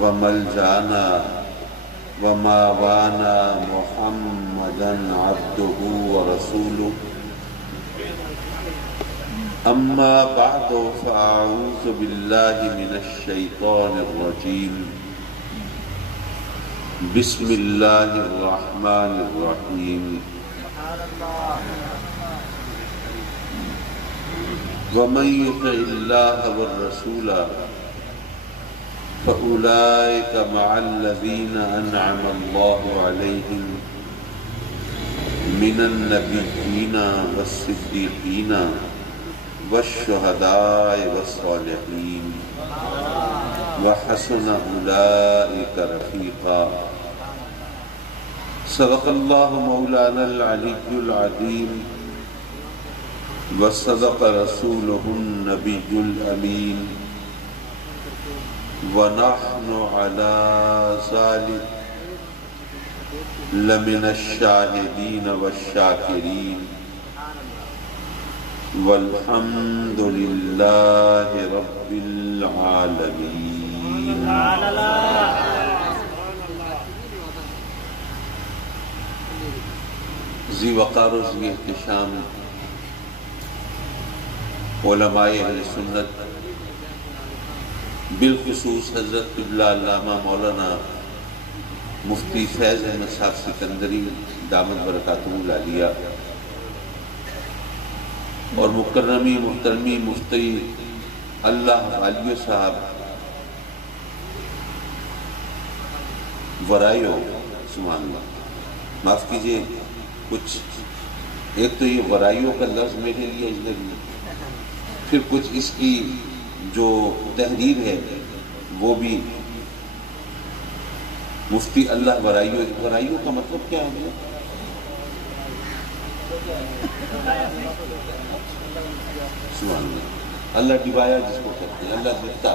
وملجانا وماوانا محمدا عبده ورسوله اما بعد فاعوذ بالله من الشيطان الرجيم بسم الله الرحمن الرحيم ومن يطع الله والرسول فأولئك مع الذين أنعم الله عليهم من النبيين والصديقين والشهداء والصالحين وحسن أولئك رفيقا صدق الله مولانا العلي العظيم وصدق رسوله النبي الأمين ونحن على ذلك لمن الشاهدين والشاكرين والحمد لله رب العالمين. ذی وقار و ذی احتشام علماء اہل سنت بالخصوص حضرت قبلہ علامہ مولانا مفتی فیض احمد صاحب سکندری دامت برکاتہ العالیہ اور مکرمی محترمی مفتی اللہ عالیہ صاحب ورائیو، سبحان اللہ، معاف کیجئے کچھ ایک تو یہ ورائیو کا لفظ میرے لیے اجنبی، پھر کچھ اس کی جو تحریر ہے وہ بھی مفتی اللہ ورائیو کا مطلب کیا ہے؟ سبحان اللہ، اللہ ڈبایا جس کو کہتے ہیں، اللہ دکھتا،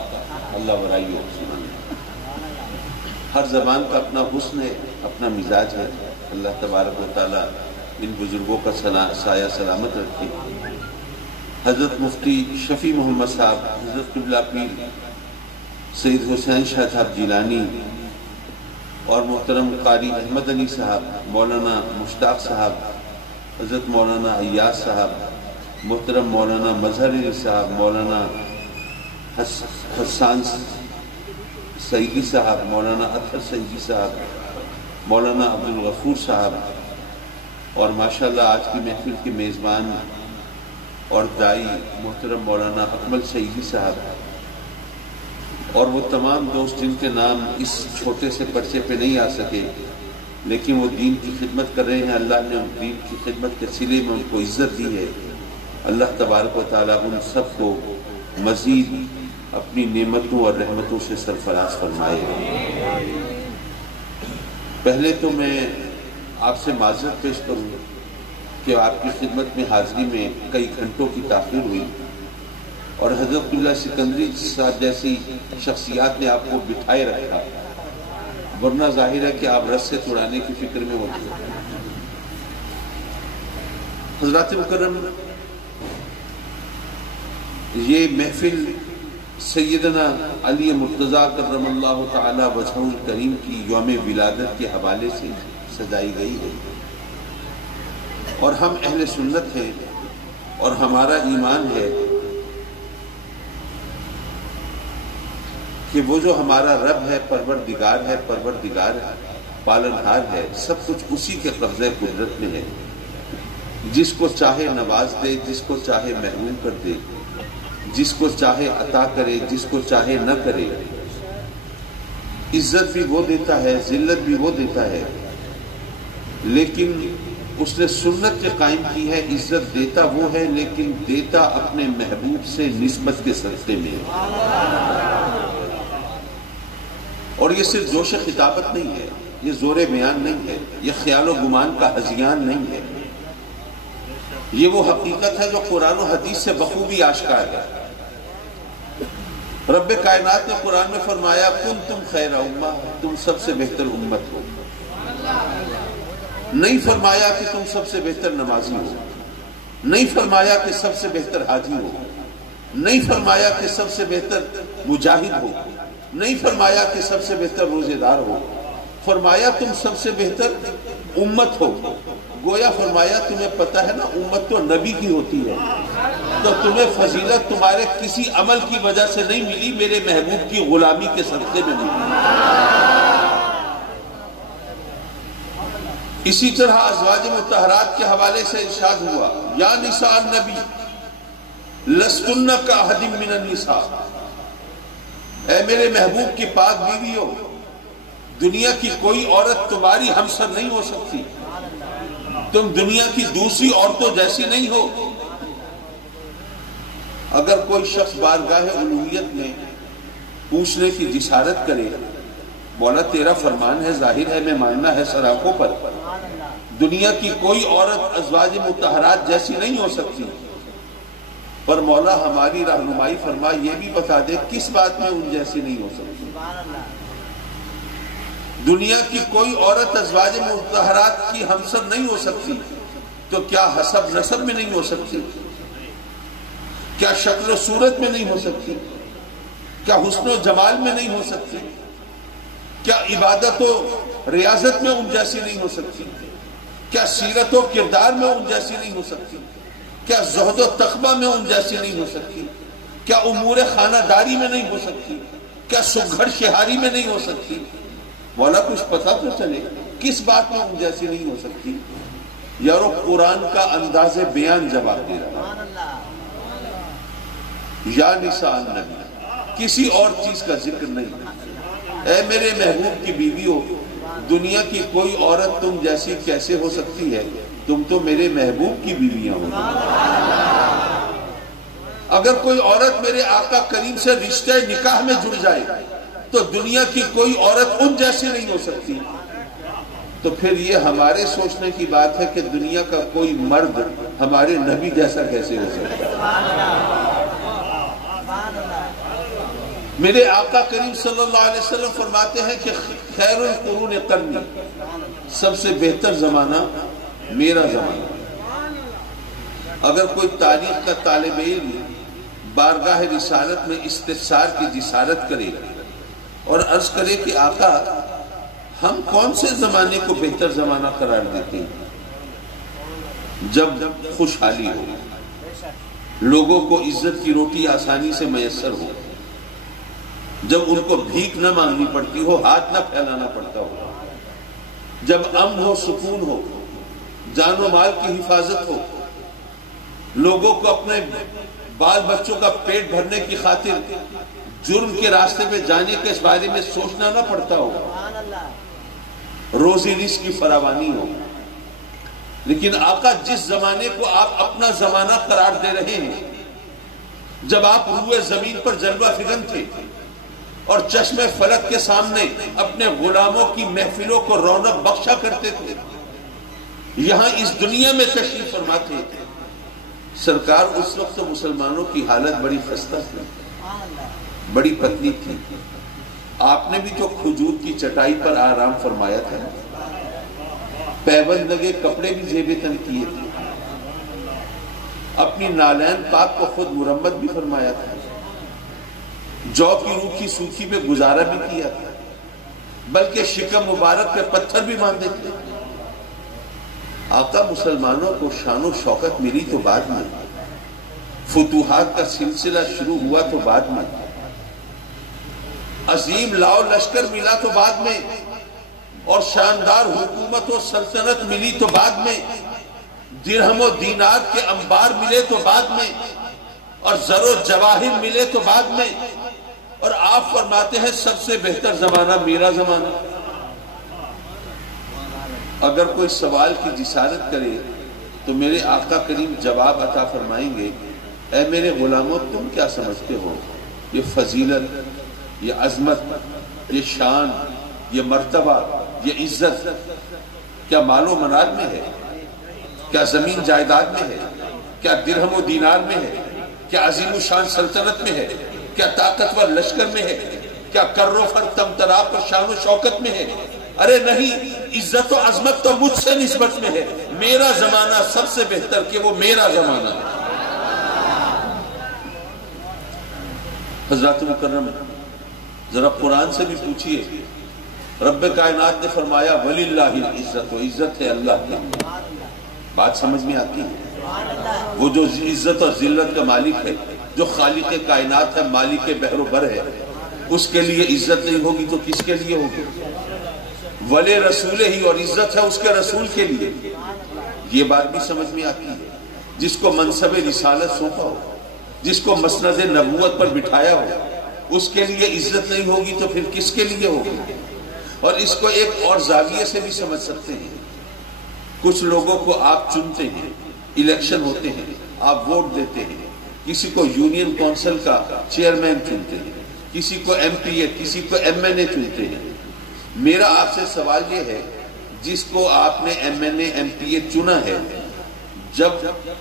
اللہ ورائیو، سبحان اللہ۔ ہر زبان کا اپنا حسن ہے، اپنا مزاج ہے۔ اللہ تبارک و تعالیٰ ان بزرگوں کا سایہ سلامت رکھے۔ حضرت مفتی شفیع محمد صاحب، حضرت قبلہ پیر سید حسین شاہ صاحب جیلانی اور محترم قاری احمد علی صاحب، مولانا مشتاق صاحب، حضرت مولانا ایاز صاحب، محترم مولانا مظہر علی صاحب، مولانا حسان سعیدی صاحب، مولانا اطہر سعیدی صاحب، مولانا عبدالغفور صاحب، اور ماشاءاللہ آج کی محفل کے میزبان اور دائی محترم مولانا اکمل سعیدی صاحب، اور وہ تمام دوست جن کے نام اس چھوٹے سے پرچے پہ نہیں آ سکے لیکن وہ دین کی خدمت کر رہے ہیں۔ اللہ نے ان دین کی خدمت کے صلے میں ان کو عزت دی ہے۔ اللہ تبارک و تعالیٰ ان سب کو مزید اپنی نعمتوں اور رحمتوں سے سرفراز فرمائے۔ پہلے تو میں آپ سے معذرت پیش کروں کہ آپ کی خدمت میں حاضری میں کئی گھنٹوں کی تاخیر ہوئی، اور حضرت قبلہ سکندری صاحب جیسی شخصیات نے آپ کو بٹھائے رکھا، ورنہ ظاہر ہے کہ آپ رس سے توڑانے کی فکر میں ہوتے ہیں۔ حضرات مکرم، یہ محفل سیدنا علی مرتضیٰ کرم اللہ تعالی وجہہ الکریم کی یوم ولادت کے حوالے سے سجائی گئی ہے، اور ہم اہل سنت ہیں اور ہمارا ایمان ہے کہ وہ جو ہمارا رب ہے، پروردگار ہے، پالنہار ہے، سب کچھ اسی کے قبضہ قدرت میں ہے۔ جس کو چاہے نواز دے، جس کو چاہے محروم کر دے، جس کو چاہے عطا کرے، جس کو چاہے نہ کرے۔ عزت بھی وہ دیتا ہے، ذلت بھی وہ دیتا ہے، لیکن اس نے سنت کے قائم کی ہے۔ عزت دیتا وہ ہے لیکن دیتا اپنے محبوب سے نسبت کے صدقے میں۔ اور یہ صرف جوش خطابت نہیں ہے، یہ زور بیان نہیں ہے، یہ خیال و گمان کا ہذیان نہیں ہے، یہ وہ حقیقت ہے جو قرآن و حدیث سے بخوبی آشکار ہے۔ رب کائنات نے قرآن میں فرمایا کنتم خیر امہ، تم سب سے بہتر امت ہو۔ نہیں فرمایا کہ تم سب سے بہتر نمازی ہو، نہیں فرمایا کہ سب سے بہتر حاجی ہو، نہیں فرمایا کہ سب سے بہتر مجاہد ہو، نہیں فرمایا کہ سب سے بہتر روزے دار ہو، فرمایا تم سب سے بہتر امت ہو۔ گویا فرمایا تمہیں پتہ ہے نا امت تو نبی کی ہوتی ہے، تو تمہیں فضیلت تمہارے کسی عمل کی وجہ سے نہیں ملی، میرے محبوب کی غلامی کے صدقے میں ملی۔ اسی طرح ازواج مطہرات کے حوالے سے ارشاد ہوا، یا نساء النبی لستن کاحد من النساء، اے میرے محبوب کی پاک بیویوں، دنیا کی کوئی عورت تمہاری ہمسر نہیں ہو سکتی، تم دنیا کی دوسری عورتوں جیسی نہیں ہو۔ اگر کوئی شخص بارگاہ الوہیت میں پوچھنے کی جسارت کرے، مولا تیرا فرمان ہے، ظاہر ہے، میں ماننا ہے سراخوں پر، دنیا کی کوئی عورت ازواج مطہرات جیسی نہیں ہو سکتی، پر مولا ہماری رہنمائی فرما، یہ بھی بتا دے کس بات میں ان جیسی نہیں ہو سکتی۔ دنیا کی کوئی عورت ازواج مطہرات کی ہمسر نہیں ہو سکتی، تو کیا حسب نسب میں نہیں ہو سکتی؟ کیا شکل و صورت میں نہیں ہو سکتی؟ کیا حسن و جمال میں نہیں ہو سکتی؟ کیا عبادت و ریاضت میں ان جیسی نہیں ہو سکتی؟ کیا سیرت و کردار میں ان جیسی نہیں ہو سکتی؟ کیا زہد و تقویٰ میں ان جیسی نہیں ہو سکتی؟ کیا امور خانہ داری میں نہیں ہو سکتی؟ کیا سگھڑ شہاری میں نہیں ہو سکتی؟ مولا کچھ پتہ تو چلے کس بات میں ان جیسی نہیں ہو سکتی؟ یارو قرآن کا انداز بیان جواب دے رہا ہے، یا نساء النبی، کسی اور چیز کا ذکر نہیں۔ اے میرے محبوب کی بیویوں، دنیا کی کوئی عورت تم جیسی کیسے ہو سکتی ہے؟ تم تو میرے محبوب کی بیویاں ہو۔ اگر کوئی عورت میرے آقا کریم سے رشتہ نکاح میں جڑ جائے تو دنیا کی کوئی عورت ان جیسی نہیں ہو سکتی، تو پھر یہ ہمارے سوچنے کی بات ہے کہ دنیا کا کوئی مرد ہمارے نبی جیسا کیسے ہو سکتا ہے؟ میرے آقا کریم صلی اللہ علیہ وسلم فرماتے ہیں کہ خیر القرون قرنی، سب سے بہتر زمانہ میرا زمانہ۔ اگر کوئی تاریخ کا طالب علم بارگاہ رسالت میں استفسار کی جسارت کرے اور عرض کرے کہ آقا ہم کون سے زمانے کو بہتر زمانہ قرار دیتے ہیں؟ جب خوشحالی ہو، لوگوں کو عزت کی روٹی آسانی سے میسر ہو، جب ان کو بھیک نہ مانگنی پڑتی ہو، ہاتھ نہ پھیلانا پڑتا ہو، جب امن ہو، سکون ہو، جان و مال کی حفاظت ہو، لوگوں کو اپنے بال بچوں کا پیٹ بھرنے کی خاطر جرم کے راستے پہ جانے کے اس بارے میں سوچنا نہ پڑتا ہو، روزی رزق کی فراوانی ہو۔ لیکن آقا جس زمانے کو آپ اپنا زمانہ قرار دے رہے ہیں، جب آپ روئے زمین پر جلوہ فکن تھے اور چشم فلک کے سامنے اپنے غلاموں کی محفلوں کو رونق بخشا کرتے تھے، یہاں اس دنیا میں تشریف فرما تھے، سرکار اس وقت مسلمانوں کی حالت بڑی خستہ تھی، بڑی پتلی تھی۔ آپ نے بھی تو کھجور کی چٹائی پر آرام فرمایا تھا، پیبند لگے کپڑے بھی زیب تن کیے تھے، اپنی نالین پاک کو خود مرمت بھی فرمایا تھا، جو کی روکھی سوکھی پہ گزارا بھی کیا تھا، بلکہ شکم مبارک پہ پتھر بھی باندھے تھے۔ آقا مسلمانوں کو شان و شوکت ملی تو بعد میں، فتوحات کا سلسلہ شروع ہوا تو بعد میں، عظیم لاؤ لشکر ملا تو بعد میں، اور شاندار حکومت و سلطنت ملی تو بعد میں، درہم و دینار کے انبار ملے تو بعد میں، اور زر و جواہر ملے تو بعد میں، اور آپ فرماتے ہیں سب سے بہتر زمانہ میرا زمانہ۔ اگر کوئی سوال کی جسارت کرے تو میرے آقا کریم جواب عطا فرمائیں گے، اے میرے غلاموں تم کیا سمجھتے ہو؟ یہ فضیلت، یہ عظمت، یہ شان، یہ مرتبہ، یہ عزت کیا مال و منال میں ہے؟ کیا زمین جائیداد میں ہے؟ کیا درہم و دینار میں ہے؟ کیا عظیم و شان سلطنت میں ہے؟ کیا طاقتور لشکر میں ہے؟ کیا کر و فر طمطراق اور شان و شوکت میں ہے؟ ارے نہیں، عزت و عظمت تو مجھ سے نسبت میں ہے۔ میرا زمانہ سب سے بہتر کہ وہ میرا زمانہ ہے۔ حضرات مکرم، ذرا قرآن سے بھی پوچھئے، رب کائنات نے فرمایا وَلِلَّهِ الْعِزَّةُ، عزت ہے اللہ کی. بات سمجھ میں آتی ہے؟ وہ جو عزت اور ذلت کا مالک ہے، جو خالق کائنات ہے، مالک بحر و بر ہے، اس کے لیے عزت نہیں ہوگی تو کس کے لیے ہوگی؟ ولی رسول ہی، اور عزت ہے اس کے رسول کے لیے. یہ بات بھی سمجھ میں آتی ہے. جس کو منصب رسالت سونپا ہو، جس کو مسند نبوت پر بٹھایا ہو، اس کے لیے عزت نہیں ہوگی تو پھر کس کے لیے ہوگی؟ اور اس کو ایک اور زاویے سے بھی سمجھ سکتے ہیں. کچھ لوگوں کو آپ چنتے ہیں، الیکشن ہوتے ہیں، آپ ووٹ دیتے ہیں، کسی کو یونین کونسل کا چیئرمین چنتے ہیں، کسی کو ایم پی اے، کسی کو ایم این اے چنتے ہیں. میرا آپ سے سوال یہ ہے، جس کو آپ نے M N A M P A چنا ہے، جب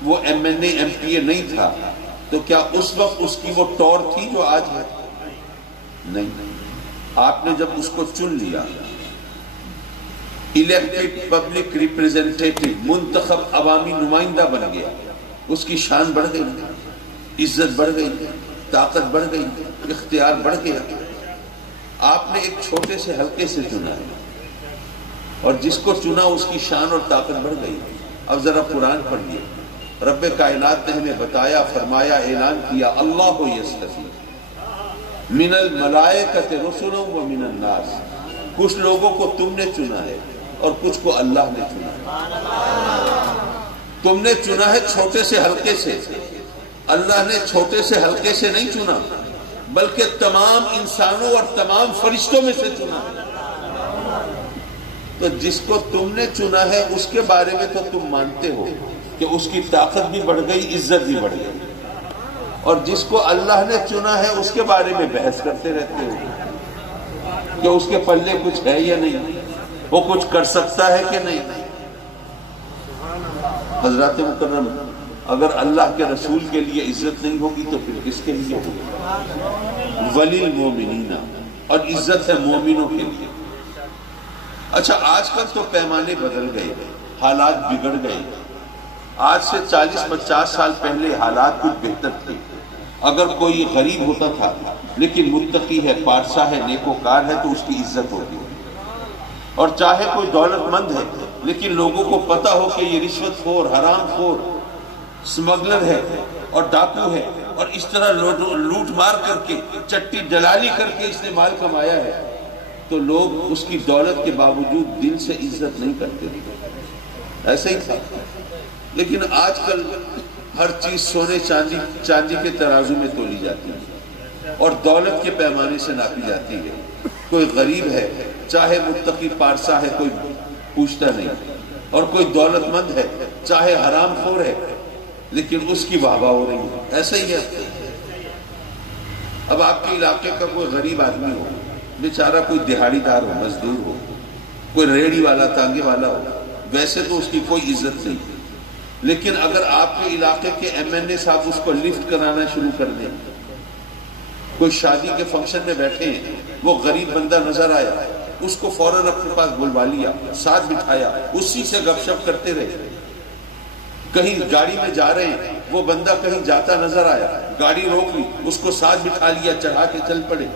وہ M N A M P A نہیں تھا تو کیا اس وقت اس کی وہ ٹور تھی جو آج ہے؟ نہیں. آپ نے جب اس کو چن لیا، الیکٹڈ پبلک ریپریزنٹیٹو، منتخب عوامی نمائندہ بن گیا، اس کی شان بڑھ گئی، عزت بڑھ گئی، طاقت بڑھ گئی، اختیار بڑھ گیا. آپ نے ایک چھوٹے سے حلقے سے چنا ہے، اور جس کو چنا اس کی شان اور طاقت بڑھ گئی. اب ذرا قرآن پڑھیے. رب کائنات نے ہمیں بتایا، فرمایا، اعلان کیا، اللہ یستفی من الملائکۃ رسلا ومن الناس. کچھ لوگوں کو تم نے چنا ہے اور کچھ کو اللہ نے چنا ہے. تم نے چنا ہے چھوٹے سے حلقے سے، اللہ نے چھوٹے سے حلقے سے نہیں چنا، بلکہ تمام انسانوں اور تمام فرشتوں میں سے چنا ہے. تو جس کو تم نے چنا ہے اس کے بارے میں تو تم مانتے ہو کہ اس کی طاقت بھی بڑھ گئی، عزت بھی بڑھ گئی، اور جس کو اللہ نے چنا ہے اس کے بارے میں بحث کرتے رہتے ہو کہ اس کے پلے کچھ ہے یا نہیں، وہ کچھ کر سکتا ہے کہ نہیں. حضرات مکرم، اگر اللہ کے رسول کے لیے عزت نہیں ہوگی تو پھر کس کے لیے ہوگی؟ ولی المومنین، اور عزت ہے مومنوں کے لیے. اچھا، آج کل تو پیمانے بدل گئے، حالات بگڑ گئے. آج سے 40-50 سال پہلے حالات کچھ بہتر تھے. اگر کوئی غریب ہوتا تھا لیکن متقی ہے، پارسا ہے، نیکوکار ہے تو اس کی عزت ہوتی. اور چاہے کوئی دولت مند ہے لیکن لوگوں کو پتا ہو کہ یہ رشوت خور، حرام خور، سمگلر ہے اور ڈاکو ہے، اور اس طرح لوٹ مار کر کے، چٹی دلالی کر کے اس نے مال کمایا ہے، تو لوگ اس کی دولت کے باوجود دل سے عزت نہیں کرتے. ایسا ہی تھا. لیکن آج کل ہر چیز سونے چاندی کے ترازو میں تولی جاتی ہے اور دولت کے پیمانے سے ناپی جاتی ہے. کوئی غریب ہے، چاہے متقی پارسا ہے، کوئی پوچھتا نہیں، اور کوئی دولت مند ہے، چاہے حرام خور ہے، لیکن اس کی واہ واہ ہو رہی ہے. ایسا ہی ہے. اب آپ کے علاقے کا کوئی غریب آدمی ہو، بیچارہ کوئی دہاڑی دار ہو، مزدور ہو، کوئی ریڑھی والا، تانگے والا ہو، ویسے تو اس کی کوئی عزت نہیں. لیکن اگر آپ کے علاقے کے ایم این اے صاحب اس کو لفٹ کرانا شروع کر دیں، کوئی شادی کے فنکشن میں بیٹھے ہیں، وہ غریب بندہ نظر آیا، اس کو فوراً اپنے پاس بلوا لیا، ساتھ بٹھایا، اسی سے گپ شپ کرتے رہے. کہیں گاڑی میں جا رہے ہیں، وہ بندہ کہیں جاتا نظر آیا، گاڑی روک لی، اس کو ساتھ بٹھا لیا، چڑھا کے چل پڑے.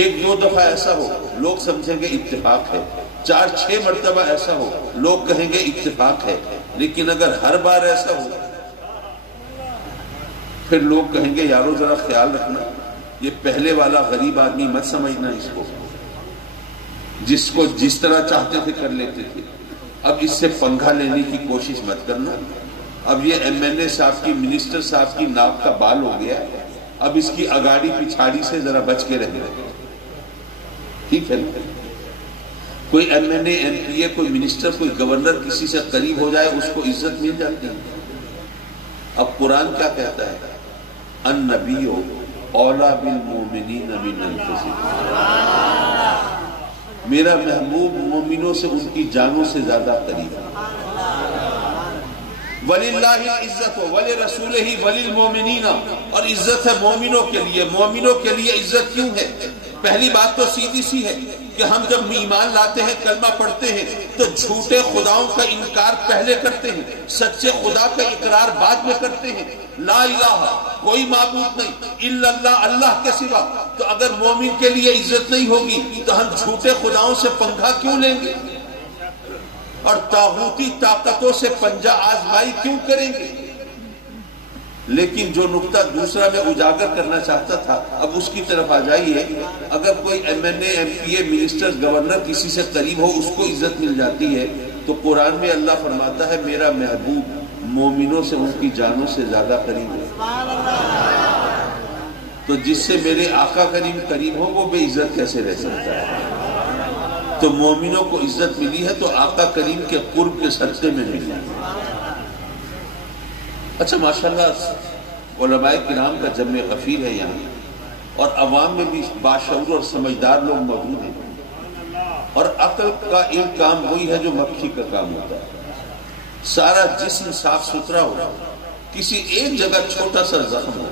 1-2 دفعہ ایسا ہو لوگ سمجھیں گے اتفاق ہے، 4-6 مرتبہ ایسا ہو لوگ کہیں گے اتفاق ہے. لیکن اگر ہر بار ایسا ہو پھر لوگ کہیں گے یارو ذرا خیال رکھنا، یہ پہلے والا غریب آدمی مت سمجھنا، اس کو جس کو جس طرح چاہتے تھے کر لیتے تھے، اب اس سے پنگا لینے کی کوشش مت کرنا. اب یہ ایم این اے صاحب کی، منسٹر صاحب کی ناک کا بال ہو گیا، اب اس کی اگاڑی پچھاڑی سے ذرا بچ کے رہنا. ٹھیک ہے، کوئی M N A, M P اے، کوئی منسٹر، کوئی گورنر کسی سے قریب ہو جائے اس کو عزت مل جاتی ہے. اب قرآن کیا کہتا ہے؟ النبی اولیٰ بالمؤمنین من انفسہم. میرا محبوب مومنوں سے ان کی جانوں سے زیادہ قریب ہے. وَلِلَّهِ الْعِزَّةُ وَلِرَسُولِهِ وَلِلْمُؤْمِنِينَ، اور عزت ہے مومنوں کے لیے. مومنوں کے لیے عزت کیوں ہے؟ پہلی بات تو سیدھی سی ہے کہ ہم جب ایمان لاتے ہیں، کلمہ پڑھتے ہیں، تو جھوٹے خداؤں کا انکار پہلے کرتے ہیں، سچے خدا کا اقرار بعد میں کرتے ہیں۔ لا الہ، کوئی معبود نہیں الا اللہ، اللہ کے سوا۔ تو اگر مومن کے لیے عزت نہیں ہوگی تو ہم جھوٹے خداؤں سے پنگھا کیوں لیں گے اور طاغوتی طاقتوں سے پنجہ آزمائی کیوں کریں گے؟ لیکن جو نقطہ دوسرا میں اجاگر کرنا چاہتا تھا، اب اس کی طرف آ جائیے۔ اگر کوئی M N A, M P a, minister, governor کسی سے قریب ہو، اس کو عزت مل جاتی ہے، تو قرآن میں اللہ فرماتا ہے میرا محبوب مومنوں سے ان کی جانوں سے زیادہ قریب ہے۔ تو جس سے میرے آقا کریم قریب ہو وہ بے عزت کیسے رہ سکتا ہے؟ تو مومنوں کو عزت ملی ہے تو آقا کریم کے قرب کے صدقے میں ملی ہے۔ اچھا، ماشاءاللہ علماء کرام کا جمع غفیر ہے یہاں، اور عوام میں بھی باشعور اور سمجھدار لوگ موجود ہیں، اور عقل کا ایک کام وہی ہے جو مکھی کا کام ہوتا ہے۔ سارا جسم صاف ستھرا ہو، کسی ایک جگہ چھوٹا سا زخم ہو،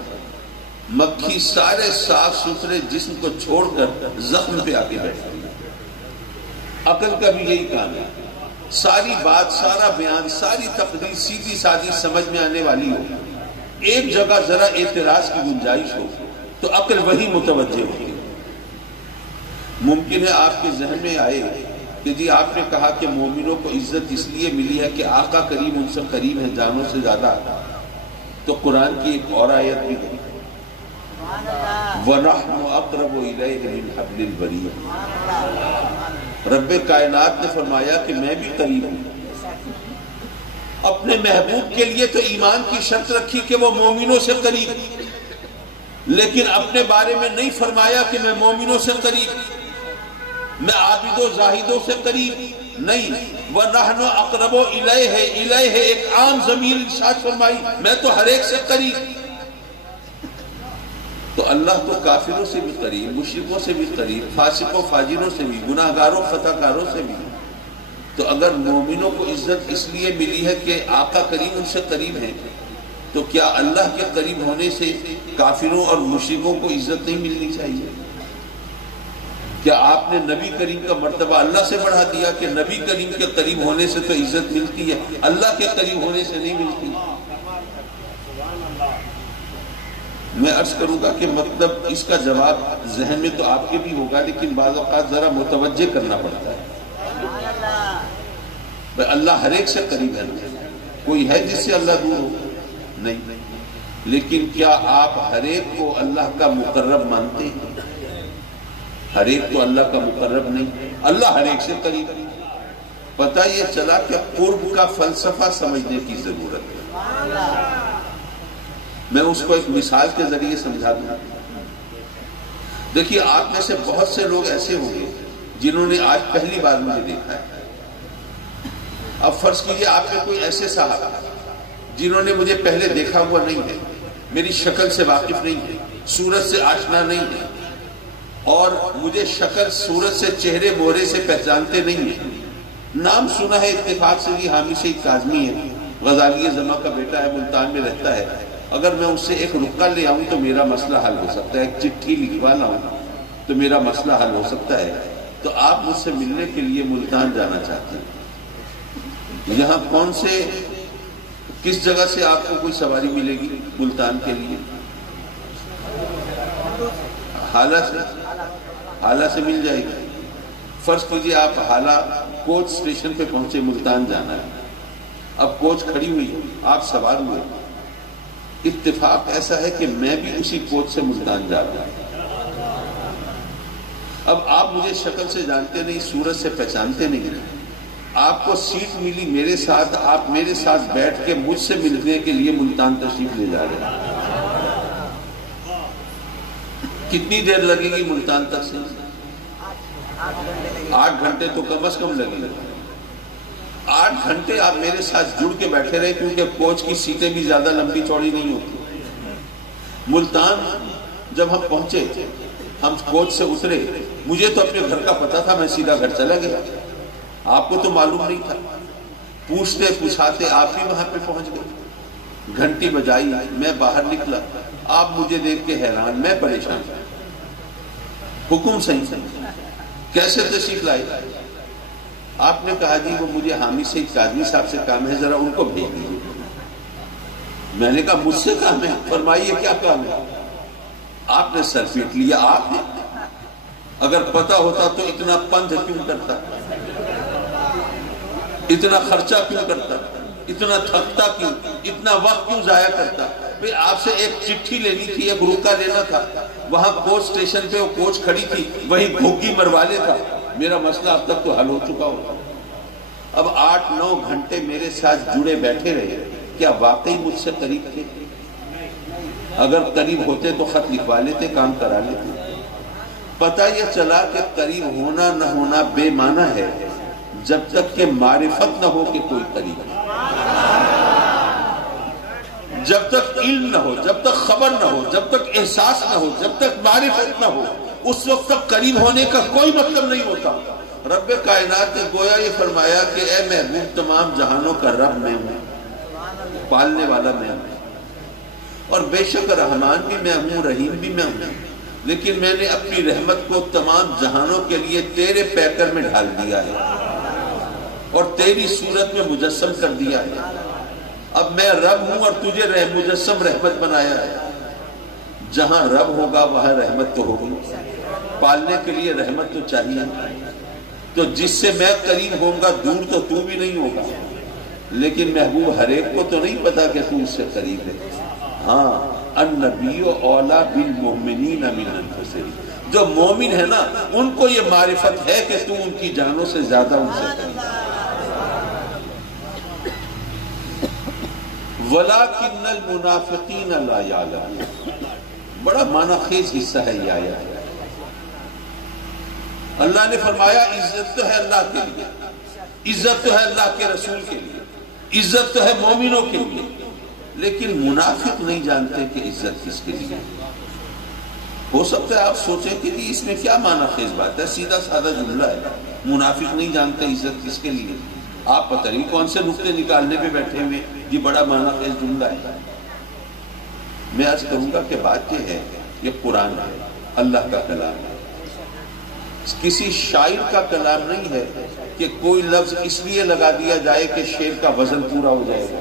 مکھی سارے صاف ستھرے جسم کو چھوڑ کر زخم پہ آ کے بیٹھتی ہے۔ عقل کا بھی یہی کام ہے، ساری بات، سارا بیان، ساری تقریر سیدھی سادی سمجھ میں آنے والی ہو، ایک جگہ ذرا اعتراض کی گنجائش ہو تو عقل وہی متوجہ ہوتی ہے۔ ممکن ہے آپ کے ذہن میں آئے کہ جی آپ نے کہا کہ مومنوں کو عزت اس لیے ملی ہے کہ آقا کریم ان سے قریب ہے جانوں سے زیادہ، تو قرآن کی ایک اور آیت بھی ہے، وَنَحْنُ أَقْرَبُ إِلَيْهِ مِنْ حَبْلِ الْوَرِيدِ۔ رب کائنات نے فرمایا کہ میں بھی قریب ہوں۔ اپنے محبوب کے لیے تو ایمان کی شرط رکھی کہ وہ مومنوں سے قریب، لیکن اپنے بارے میں نہیں فرمایا کہ میں مومنوں سے قریب، میں عابد و زاہدوں سے قریب نہیں۔ وَنَحْنُ أَقْرَبُ إِلَيْهِ، إِلَيْهِ ایک عام ضمیر ارشاد فرمائی، میں تو ہر ایک سے قریب۔ تو اللہ تو کافروں سے بھی قریب، مشرکوں سے بھی قریب، فاسقوں فاجروں سے بھی، گناہگاروں خطا کاروں سے بھی۔ تو اگر مومنوں کو عزت اس لیے ملی ہے کہ آقا کریم ان سے قریب ہیں، تو کیا اللہ کے قریب ہونے سے کافروں اور مشرکوں کو عزت نہیں ملنی چاہیے؟ کیا آپ نے نبی کریم کا مرتبہ اللہ سے بڑھا دیا کہ نبی کریم کے قریب ہونے سے تو عزت ملتی ہے، اللہ کے قریب ہونے سے نہیں ملتی؟ میں عرض کروں گا کہ مطلب اس کا جواب ذہن میں تو آپ کے بھی ہوگا، لیکن بعض اوقات ذرا متوجہ کرنا پڑتا ہے۔ اللہ ہر ایک سے قریب ہے، کوئی ہے جس سے اللہ دور ہو؟ نہیں۔ لیکن کیا آپ ہر ایک کو اللہ کا مقرب مانتے ہیں؟ ہر ایک تو اللہ کا مقرب نہیں، اللہ ہر ایک سے قریب ہے۔ پتہ یہ چلا کہ قرب کا فلسفہ سمجھنے کی ضرورت ہے۔ میں اس کو ایک مثال کے ذریعے سمجھا دوں۔ دیکھیے، آپ میں سے بہت سے لوگ ایسے ہوں گے جنہوں نے آج پہلی بار مجھے دیکھا ہے۔ اب فرض کیجیے آپ میں کوئی ایسے صاحب جنہوں نے مجھے پہلے دیکھا ہوا نہیں ہے، میری شکل سے واقف نہیں ہے، صورت سے آشنا نہیں ہے، اور مجھے شکل، صورت سے، چہرے مہرے سے پہچانتے نہیں ہیں۔ نام سنا ہے اتفاق سے، حامی شہید کاظمی ہے، غزالی زماں کا بیٹا ہے، ملتان میں رہتا ہے۔ اگر میں اس سے ایک رکہ لے آؤں تو میرا مسئلہ حل ہو سکتا ہے، ایک چٹھی لکھوا لاؤں تو میرا مسئلہ حل ہو سکتا ہے۔ تو آپ مجھ سے ملنے کے لیے ملتان جانا چاہتے ہیں، یہاں کون سے، کس جگہ سے آپ کو کوئی سواری ملے گی ملتان کے لیے؟ حالہ سے مل جائے گی۔ فرض کیجیے آپ حالہ کوچ اسٹیشن پہ پہنچے، ملتان جانا ہے، اب کوچ کھڑی ہوئی، آپ سوار ہوئے، اتفاق ایسا ہے کہ میں بھی اسی کوچ سے ملتان جا رہا ہوں۔ اب آپ مجھے شکل سے جانتے نہیں، صورت سے پہچانتے نہیں، آپ کو سیٹ ملی میرے ساتھ، آپ میرے ساتھ بیٹھ کے مجھ سے ملنے کے لیے ملتان تشریف لے جا رہے ہیں۔ کتنی دیر لگے گی ملتان تک سے؟ 8 گھنٹے تو کم از کم لگے گی۔ 8 گھنٹے آپ میرے ساتھ جڑ کے بیٹھے رہے، کیونکہ کوچ کی سیٹیں بھی زیادہ لمبی چوڑی نہیں ہوتی۔ ملتان جب ہم پہنچے، ہم کوچ سے اترے، مجھے تو اپنے گھر کا پتا تھا، میں سیدھا گھر چلا گیا، آپ کو تو معلوم نہیں تھا۔ پوچھتے پوچھاتے آپ بھی وہاں پہ پہنچ گئے، گھنٹی بجائی، میں باہر نکلا، آپ مجھے دیکھ کے حیران، میں پریشان۔ حکم صحیح کیسے تشریف لائے؟ آپ نے کہا جی وہ مجھے حامی سے قاضی صاحب سے کام ہے، ذرا ان کو بھیج دیجیے۔ میں نے کہا مجھ سے کام ہے، فرمائیے کیا کام ہے؟ آپ نے سر پیٹ لیا، آپ نے اگر پتا ہوتا تو اتنا پندھ کیوں کرتا، اتنا خرچہ کیوں کرتا، اتنا تھکتا کیوں، اتنا وقت کیوں ضائع کرتا؟ بھئی آپ سے ایک چٹھی لینی تھی، ایک رکا لینا تھا، وہاں کوچ اسٹیشن پہ وہ کوچ کھڑی تھی، وہی گھگی مروا لیتا، میرا مسئلہ اب تک تو حل ہو چکا ہوتا۔ اب 8-9 گھنٹے میرے ساتھ جڑے بیٹھے رہے، کیا واقعی مجھ سے قریب تھے؟ اگر قریب ہوتے تو خط لکھوا لیتے، کام کرا لیتے۔ پتہ یہ چلا کہ قریب ہونا نہ ہونا بے معنی ہے جب تک کہ معرفت نہ ہو کہ کوئی قریب ہے، جب تک علم نہ ہو، جب تک خبر نہ ہو، جب تک احساس نہ ہو، جب تک معرفت نہ ہو، اس وقت تک قریب ہونے کا کوئی مطلب نہیں ہوتا۔ رب کائنات نے گویا یہ فرمایا کہ اے محبوب تمام جہانوں کا رب میں ہوں، پالنے والا میں ہوں، اور بے شک رحمان بھی میں ہوں، رحیم بھی میں ہوں، لیکن میں نے اپنی رحمت کو تمام جہانوں کے لیے تیرے پیکر میں ڈھال دیا ہے اور تیری صورت میں مجسم کر دیا ہے۔ اب میں رب ہوں اور تجھے مجسم رحمت بنایا ہے۔ جہاں رب ہوگا وہاں رحمت تو ہوگی، پالنے کے لیے رحمت تو چاہیے۔ تو جس سے میں قریب ہوں گا دور تو تو بھی نہیں ہوگا، لیکن محبوب ہر ایک کو تو نہیں پتا کہ تو اس سے قریب ہے۔ ہاں، النبی اولا بالمؤمنین من انفسہم، جو مومن ہے نا ان کو یہ معرفت ہے کہ تو ان کی جانوں سے زیادہ ان سے قریب ہے۔ وَلَكِنَّ الْمُنَافِقِينَ لَا يَعْلَمُونَ، بڑا معنی خیز حصہ ہے یہ آیت۔ اللہ نے فرمایا عزت تو ہے اللہ کے لیے، عزت تو ہے اللہ کے رسول کے لیے، عزت تو ہے مومنوں کے لیے، لیکن منافق نہیں جانتے کہ عزت کس کے لیے۔ ہو سکتا ہے آپ سوچیں کہ اس میں کیا معنی خیز بات ہے، سیدھا سادہ جملہ ہے، منافق نہیں جانتے عزت کس کے لیے۔ آپ پتہ نہیں کون سے نقطے نکالنے پہ بیٹھے ہوئے، یہ بڑا معنی خیز جملہ ہے۔ میں عرض کروں گا کہ بات یہ ہے، یہ قرآن ہے، اللہ کا کلام ہے، کسی شاعر کا کلام نہیں ہے کہ کوئی لفظ اس لیے لگا دیا جائے کہ شعر کا وزن پورا ہو جائے گا،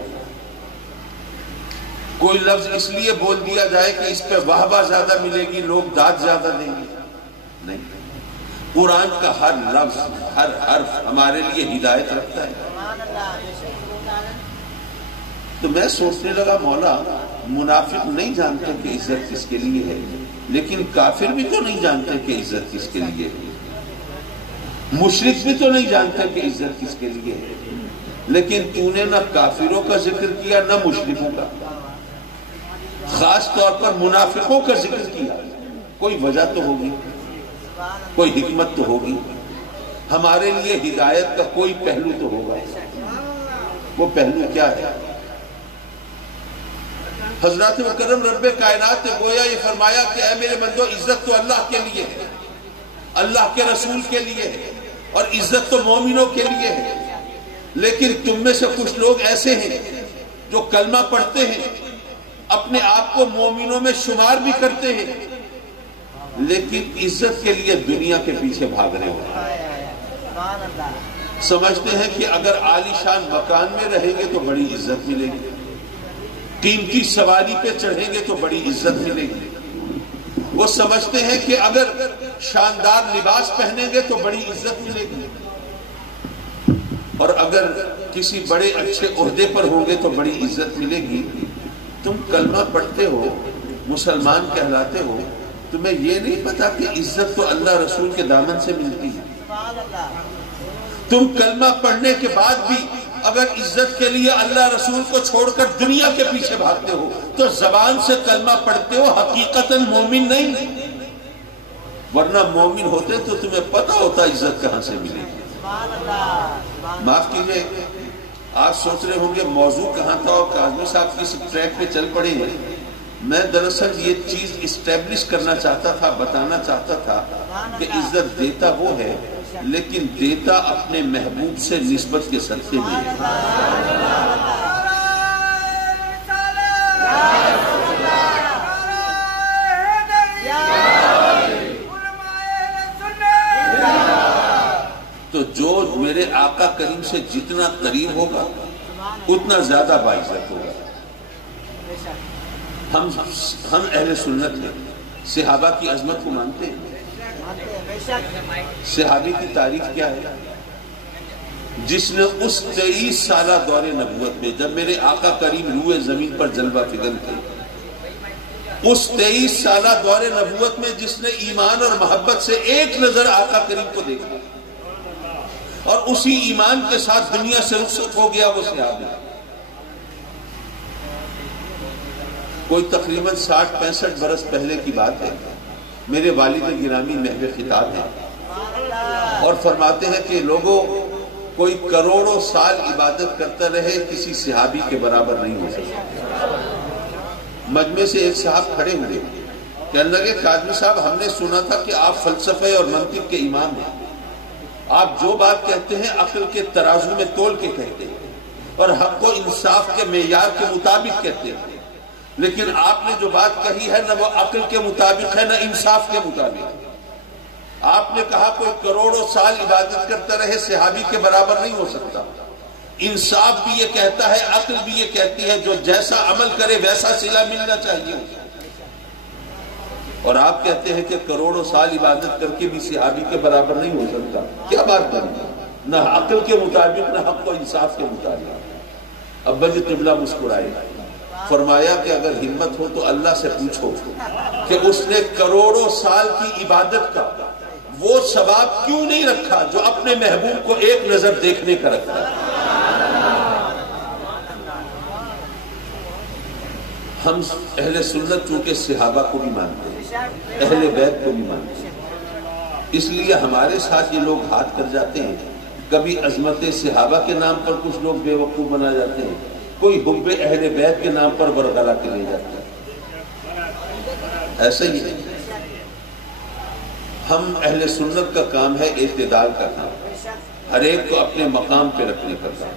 کوئی لفظ اس لیے بول دیا جائے کہ اس پہ واہبہ زیادہ ملے گی، لوگ داد زیادہ دیں گے، نہیں۔ قرآن کا ہر لفظ، ہر حرف ہمارے لیے ہدایت رکھتا ہے۔ تو میں سوچنے لگا مولا منافق نہیں جانتے کہ عزت کس کے لیے ہے، لیکن کافر بھی تو نہیں جانتے کہ عزت کس کے لیے ہے، مشرک بھی تو نہیں جانتے کہ عزت کس کے لیے ہے، لیکن تو نے نہ کافروں کا ذکر کیا نہ مشرکوں کا، خاص طور پر منافقوں کا ذکر کیا۔ کوئی وجہ تو ہوگی، کوئی حکمت تو ہوگی، ہمارے لیے ہدایت کا کوئی پہلو تو ہوگا۔ وہ پہلو کیا ہے؟ حضرت مکرم رب کائنات نے گویا یہ فرمایا کہ اے میرے بندو، عزت تو اللہ کے لیے ہے، اللہ کے رسول کے لیے ہے، اور عزت تو مومنوں کے لیے ہے، لیکن تم میں سے کچھ لوگ ایسے ہیں جو کلمہ پڑھتے ہیں، اپنے آپ کو مومنوں میں شمار بھی کرتے ہیں، لیکن عزت کے لیے دنیا کے پیچھے بھاگ رہے ہوتے ہیں۔ سمجھتے ہیں کہ اگر عالی شان مکان میں رہیں گے تو بڑی عزت ملے گی، قیمتی سواری پہ چڑھیں گے تو بڑی عزت ملے گی، وہ سمجھتے ہیں کہ اگر شاندار لباس پہنیں گے تو بڑی عزت ملے گی، اور اگر کسی بڑے اچھے عہدے پر ہوں گے تو بڑی عزت ملے گی۔ تم کلمہ پڑھتے ہو، مسلمان کہلاتے ہو، تمہیں یہ نہیں پتا کہ عزت تو اللہ رسول کے دامن سے ملتی ہے۔ تم کلمہ پڑھنے کے بعد بھی اگر عزت کے لیے اللہ رسول کو چھوڑ کر دنیا کے پیچھے بھاگتے ہو تو زبان سے کلمہ پڑھتے ہو، حقیقتاً مومن نہیں، ورنہ مومن ہوتے تو تمہیں پتا ہوتا عزت کہاں سے ملے گی۔ معاف کیجئے، آپ سوچ رہے ہوں گے موضوع کہاں تھا اور کاظمی صاحب کس ٹریک پہ چل پڑے ہیں۔ میں دراصل یہ چیز اسٹیبلش کرنا چاہتا تھا، بتانا چاہتا تھا کہ عزت دیتا وہ ہے لیکن دیتا اپنے محبوب سے نسبت کے صدقے میں ہے۔ جو میرے آقا کریم سے جتنا قریب ہوگا اتنا زیادہ باعزت ہوگا. ہم اہل سنت ہیں، صحابہ کی عظمت کو مانتے ہیں. صحابی کی تاریخ کیا ہے؟ جس نے اس 23 سالہ دور نبوت میں جب میرے آقا کریم روئے زمین پر جلوہ فگن تھے، اس 23 سالہ دور نبوت میں جس نے ایمان اور محبت سے ایک نظر آقا کریم کو دیکھا اور اسی ایمان کے ساتھ دنیا سے رخصت ہو گیا، وہ صحابی. کوئی تقریباً 60-65 برس پہلے کی بات ہے. میرے والد گرامی محو خطاب ہیں اور فرماتے ہیں کہ لوگوں، کوئی کروڑوں سال عبادت کرتا رہے کسی صحابی کے برابر نہیں ہو سکتا. مجمع سے ایک صاحب کھڑے ہوئے، کہنے لگے قاضی صاحب ہم نے سنا تھا کہ آپ فلسفے اور منطق کے امام ہیں، آپ جو بات کہتے ہیں عقل کے ترازو میں تول کے کہتے ہیں اور حق و انصاف کے معیار کے مطابق کہتے ہیں، لیکن آپ نے جو بات کہی ہے نہ وہ عقل کے مطابق ہے نہ انصاف کے مطابق. آپ نے کہا کوئی کروڑوں سال عبادت کرتا رہے صحابی کے برابر نہیں ہو سکتا. انصاف بھی یہ کہتا ہے، عقل بھی یہ کہتی ہے، جو جیسا عمل کرے ویسا صلہ ملنا چاہیے. اور آپ کہتے ہیں کہ کروڑوں سال عبادت کر کے بھی صحابی کے برابر نہیں ہو سکتا. کیا بات کریں، نہ عقل کے مطابق نہ حق و انصاف کے مطابق. ابا جی قبلہ مسکرائے، فرمایا کہ اگر ہمت ہو تو اللہ سے پوچھو کہ اس نے کروڑوں سال کی عبادت کا وہ ثواب کیوں نہیں رکھا جو اپنے محبوب کو ایک نظر دیکھنے کا رکھا. ہم اہل سنت چونکہ صحابہ کو بھی مانتے ہیں، اہل بیت کو بھی مانتے ہیں، اس لیے ہمارے ساتھ یہ لوگ ہاتھ کر جاتے ہیں. کبھی عظمت صحابہ کے نام پر کچھ لوگ بے وقوف بنا جاتے ہیں، کوئی حب اہل بیت کے نام پر برگلا کے لے جاتے ہیں. ایسا ہی ہے. ہم اہل سنت کا کام ہے اعتدال کا کام، ہر ایک کو اپنے مقام پہ رکھنے کا کام.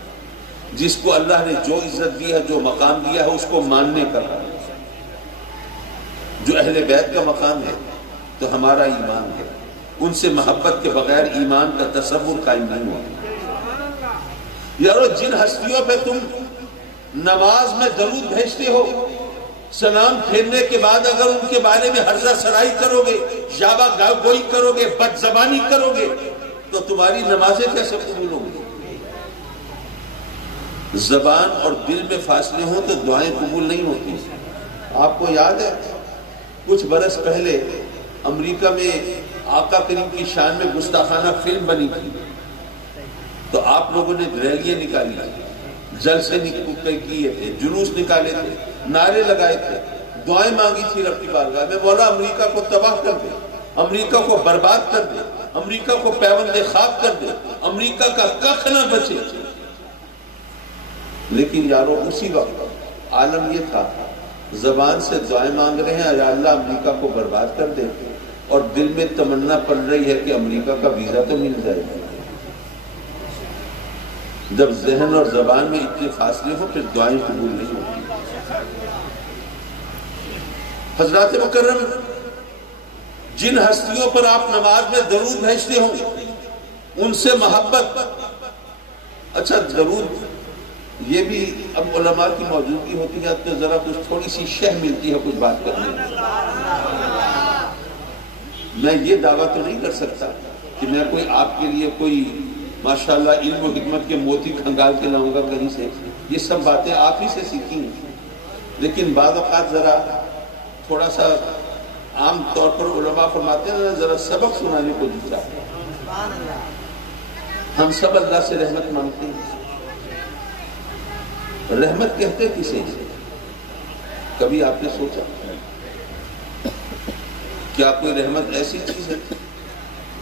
جس کو اللہ نے جو عزت دی ہے، جو مقام دیا ہے، اس کو ماننے کا کام. جو اہل بیت کا مقام ہے تو ہمارا ایمان ہے، ان سے محبت کے بغیر ایمان کا تصور قائم نہیں ہوتا. یارو جن ہستیوں پہ تم نماز میں درود بھیجتے ہو، سلام پھیرنے کے بعد اگر ان کے بارے میں ہرزہ سرائی کرو گے، یابہ گوئی کرو گے، بد زبانی کرو گے، تو تمہاری نمازیں کیسے قبول ہوں گی؟ زبان اور دل میں فاصلے ہوں تو دعائیں قبول نہیں ہوتی. آپ کو یاد ہے کچھ برس پہلے امریکہ میں آقا کریم کی شان میں گستاخانہ فلم بنی تھی، تو آپ لوگوں نے ریلیاں نکالی، جلسے کیے تھے، جلوس نکالے تھے، نعرے لگائے تھے، دعائیں مانگی تھی رب کی بارگاہ میں، مولا امریکہ کو تباہ کر دے، امریکہ کو برباد کر دے، امریکہ کو پیوند خاک کر دے، امریکہ کا کخ نہ بچے. لیکن یارو اسی وقت عالم یہ تھا، زبان سے دعائیں مانگ رہے ہیں یا اللہ امریکہ کو برباد کر دے، اور دل میں تمنا پڑ رہی ہے کہ امریکہ کا ویزا تو مل جائے. جب ذہن اور زبان میں اتنے فاصلے ہو پھر دعائیں قبول نہیں ہوتی. حضرات مکرم، جن ہستیوں پر آپ نماز میں درود بھیجتے ہوں ان سے محبت. اچھا درود یہ بھی اب علماء کی موجودگی ہوتی ہے تو ذرا کچھ تھوڑی سی شہ ملتی ہے کچھ بات کرنے میں. میں یہ دعویٰ تو نہیں کر سکتا کہ میں کوئی آپ کے لیے کوئی ماشاءاللہ علم و حکمت کے موتی کھنگال کے لاؤں گا کہیں سے. یہ سب باتیں آپ ہی سے سیکھی ہیں، لیکن بعض اوقات ذرا تھوڑا سا عام طور پر علماء فرماتے ہیں ذرا سبق سنانے کو جی چاہتے ہیں. ہم سب اللہ سے رحمت مانگتے ہیں. رحمت کہتے کسے؟ کبھی آپ نے سوچا کیا کوئی رحمت ایسی چیز ہے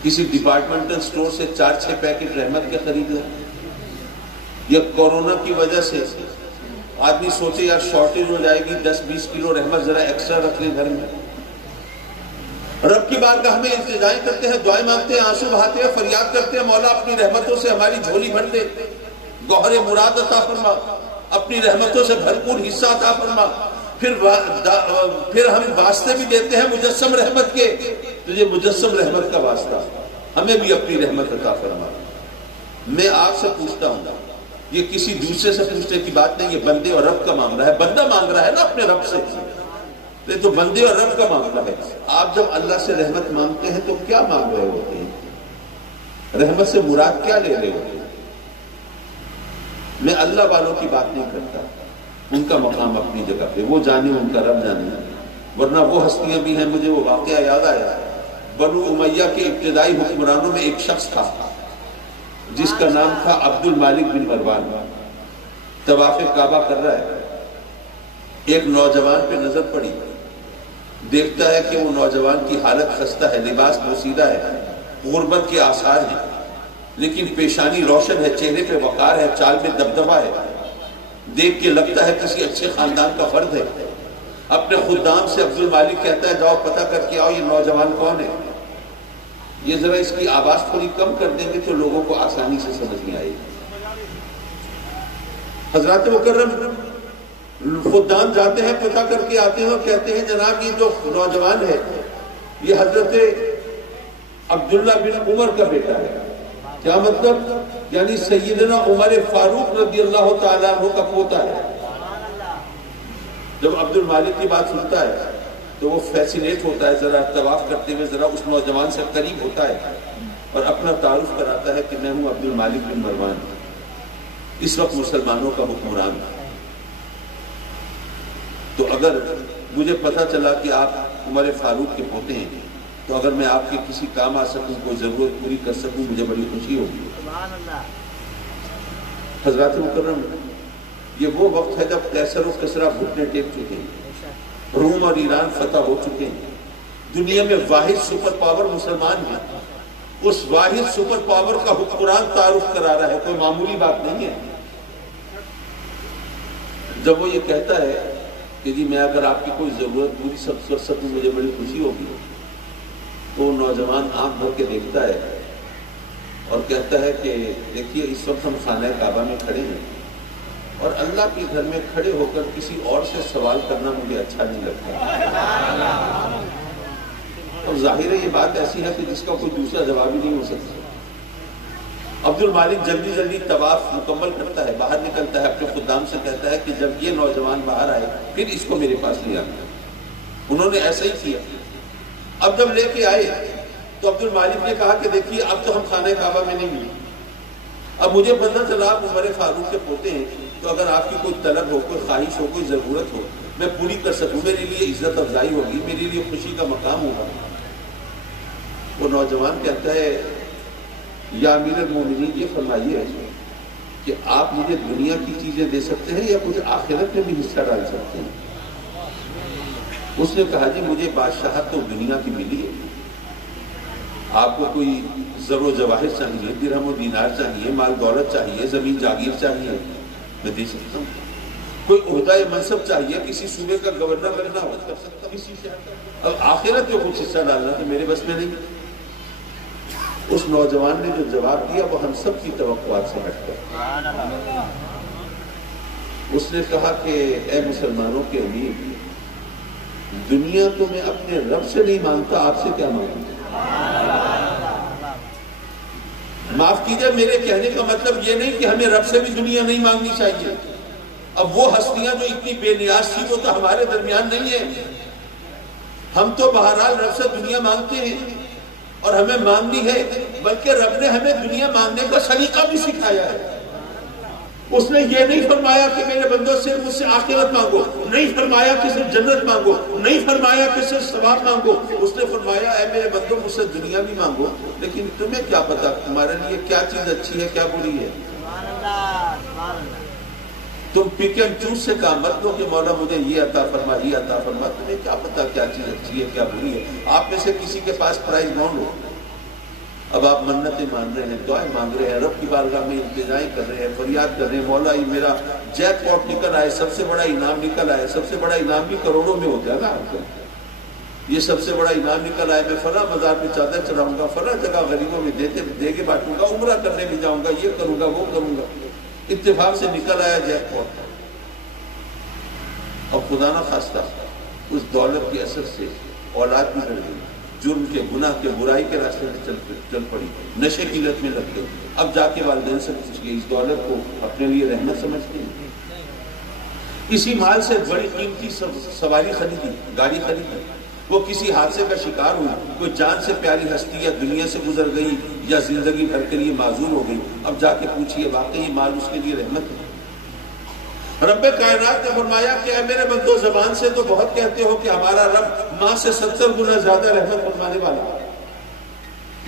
کسی ڈپارٹمنٹل سٹور سے 4-6 پیکٹ رحمت کے خرید لیں؟ یا کورونا کی وجہ سے آدمی سوچے یار شارٹیج ہو جائے گی، 10-20 کلو رحمت ذرا ایکسٹرا رکھ لیں گھر میں. رب کی بارگاہ ہمیں التجائیں کرتے ہیں، دعائیں مانگتے ہیں، آنسو بہاتے ہیں، فریاد کرتے ہیں مولا اپنی رحمتوں سے ہماری جھولی بھر دے، گوہر مراد عطا فرما، اپنی رحمتوں سے بھرپور حصہ عطا فرما. پھر ہم واسطے بھی دیتے ہیں مجسم رحمت کے، تو یہ مجسم رحمت کا واسطہ ہمیں بھی اپنی رحمت عطا فرما. میں آپ سے پوچھتا ہوں، یہ کسی دوسرے سے پوچھنے کی بات نہیں، یہ بندے اور رب کا معاملہ ہے. بندہ مانگ رہا ہے نا اپنے رب سے، تو بندے اور رب کا معاملہ ہے. آپ جب اللہ سے رحمت مانگتے ہیں تو کیا مانگ رہے ہوتے ہیں؟ رحمت سے مراد کیا لے رہے ہوتے ہیں؟ میں اللہ والوں کی بات نہیں کرتا، ان کا مقام اپنی جگہ پہ، وہ جانے ان کا رب جانے. ورنہ وہ ہستیاں بھی ہیں. مجھے وہ واقعہ یاد آیا، بنو امیہ کے ابتدائی حکمرانوں میں ایک شخص تھا جس کا نام تھا عبد المالک بن مروان. طواف کعبہ کر رہا ہے، ایک نوجوان پہ نظر پڑی. دیکھتا ہے کہ وہ نوجوان کی حالت خستہ ہے، لباس پوسیدہ ہے، غربت کے آثار ہیں، لیکن پیشانی روشن ہے، چہرے پہ وقار ہے، چال میں دبدبا ہے. دیکھ کے لگتا ہے کسی اچھے خاندان کا فرد ہے. اپنے خدام سے عبد المالک کہتا ہے جاؤ پتہ کر کے آؤ یہ نوجوان کون ہے. یہ ذرا اس کی آواز تھوڑی کم کر دیں گے تو لوگوں کو آسانی سے سمجھ میں آئے گی. حضرات مکرم خدام جاتے ہیں، پتہ کر کے آتے ہیں اور کہتے ہیں جناب یہ جو نوجوان ہے یہ حضرت عبداللہ بن عمر کا بیٹا ہے. کیا مطلب؟ یعنی سیدنا عمر فاروق رضی اللہ تعالیٰ عنہ کا پوتا ہے. جب عبد المالک کی بات سنتا ہے تو وہ فیسینیٹ ہوتا ہے، ذرا طواف کرتے ہوئے ذرا اس نوجوان سے قریب ہوتا ہے اور اپنا تعارف کراتا ہے کہ میں ہوں عبد المالک بن مروان، اس وقت مسلمانوں کا حکمران. تو اگر مجھے پتہ چلا کہ آپ عمر فاروق کے پوتے ہیں تو اگر میں آپ کے کسی کام آ سکوں، کوئی ضرورت پوری کر سکوں، مجھے بڑی خوشی ہوگی. حضرات مکرم یہ وہ وقت ہے جب قیصر و کسریٰ گھٹنے ٹیک چکے ہیں، روم اور ایران فتح ہو چکے ہیں، دنیا میں واحد سپر پاور مسلمان ہیں. اس واحد سپر پاور کا حکمران تعارف کرا رہا ہے، کوئی معمولی بات نہیں ہے. جب وہ یہ کہتا ہے کہ جی میں اگر آپ کی کوئی ضرورت پوری سب کر سکوں مجھے بڑی خوشی ہوگی، تو وہ نوجوان آنکھ بھر کے دیکھتا ہے اور کہتا ہے کہ دیکھیے اس وقت ہم خانہ کعبہ میں کھڑے ہیں اور اللہ کے گھر میں کھڑے ہو کر کسی اور سے سوال کرنا مجھے اچھا نہیں لگتا. اور ظاہر ہے یہ بات ایسی ہے کہ جس کا کوئی دوسرا جواب ہی نہیں ہو سکتا. عبد المالک جلدی جلدی طواف مکمل کرتا ہے، باہر نکلتا ہے، اپنے خدام سے کہتا ہے کہ جب یہ نوجوان باہر آئے پھر اس کو میرے پاس لے آنا. انہوں نے ایسا ہی کیا. اب جب لے کے آئے تو عبد المالک نے کہا کہ دیکھیے اب تو ہم خانہ کعبہ میں نہیں ملے، اب مجھے پتہ چلا آپ عمر فاروق کے پوتے ہیں، تو اگر آپ کی کوئی طلب ہو، کوئی خواہش ہو، کوئی ضرورت ہو میں پوری کر سکوں، میرے لیے عزت افزائی ہوگی، میرے لیے خوشی کا مقام ہوگا. وہ نوجوان کہتا ہے یا امیر المومنین یہ فرمائیے کہ آپ مجھے دنیا کی چیزیں دے سکتے ہیں یا کچھ آخرت میں بھی حصہ ڈال سکتے ہیں. اس نے کہا جی مجھے بادشاہت تو دنیا کی ملی ہے، آپ کو کوئی زر و جواہر چاہیے، درہم و دینار چاہیے، مال دولت چاہیے، زمین جاگیر چاہیے، میں دے سکتا ہوں. کوئی عہدہ منصب چاہیے، کسی صوبے کا گورنر بننا ہو کر سکتا ہوں کسی شہر کا. اب آخرت میں کچھ حصہ ڈالنا تو میرے بس میں نہیں. اس نوجوان نے جو جواب دیا وہ ہم سب کی توقعات سے ہٹ کر، اس نے کہا کہ اے مسلمانوں کے امیر، دنیا تو میں اپنے رب سے نہیں مانگتا، آپ سے کیا مانگوں. معاف کیجئے میرے کہنے کا مطلب یہ نہیں کہ ہمیں رب سے بھی دنیا نہیں مانگنی چاہیے. اب وہ ہستیاں جو اتنی بے نیاز تھی وہ تو ہمارے درمیان نہیں ہے. ہم تو بہرحال رب سے دنیا مانگتے ہیں اور ہمیں مانگنی ہے، بلکہ رب نے ہمیں دنیا مانگنے کا سلیقہ بھی سکھایا ہے. اس نے یہ نہیں فرمایا کہ میرے بندوں سے مجھ سے آخرت مانگو، نہیں فرمایا کہ صرف جنت مانگو، نہیں فرمایا کہ صرف ثواب مانگو. اس نے فرمایا اے میرے بندوں مجھ سے دنیا بھی مانگو، لیکن تمہیں کیا پتا تمہارے لیے کیا چیز اچھی ہے کیا بری ہے. تم پک اینڈ چوز سے کہا مت لو کہ مولا مجھے یہ عطا فرما یہ عطا فرما. تمہیں کیا پتا کیا چیز اچھی ہے کیا بری ہے. آپ میں سے کسی کے پاس پرائز بانڈ ہو، اب آپ منتیں مان رہے ہیں، دعائیں مانگ رہے ہیں، رب کی بارگاہ میں التجائیں کر رہے ہیں، فریاد کر رہے ہیں مولا یہ میرا جیک پاٹ نکل آئے، سب سے بڑا انعام نکل آئے. سب سے بڑا انعام بھی کروڑوں میں ہوتا ہے نا آپ کا. یہ سب سے بڑا انعام نکل آئے، میں فلاں بازار میں چادر چڑھاؤں گا، فلاں جگہ غریبوں میں دے کے بانٹوں گا، عمرہ کرنے بھی جاؤں گا، یہ کروں گا وہ کروں گا. اتفاق سے نکل آیا جیک پاٹ. اور خدا نہ خواستہ اس دولت کے اثر سے اولاد بھی بڑھ گئی، جرم کے، گناہ کے، برائی کے راستے میں چل پڑی، نشے کی لت میں لگ گئی، اب جا کے والدین سے پوچھ گئی، اس دولت کو اپنے لیے رحمت سمجھتے ہیں؟ اسی مال سے بڑی قیمتی سواری خریدی، گاڑی خریدی، وہ کسی حادثے کا شکار ہوئی، کوئی جان سے پیاری ہستی یا دنیا سے گزر گئی یا زندگی بھر کے لیے معذور ہو گئی، اب جا کے پوچھئے واقعی یہ مال اس کے لیے رحمت ہے؟ رب کائنات نے فرمایا کہ اے میرے بندو، زبان سے تو بہت کہتے ہو کہ ہمارا رب ماں سے 70 گنا زیادہ رحمت فرمانے والا ہے،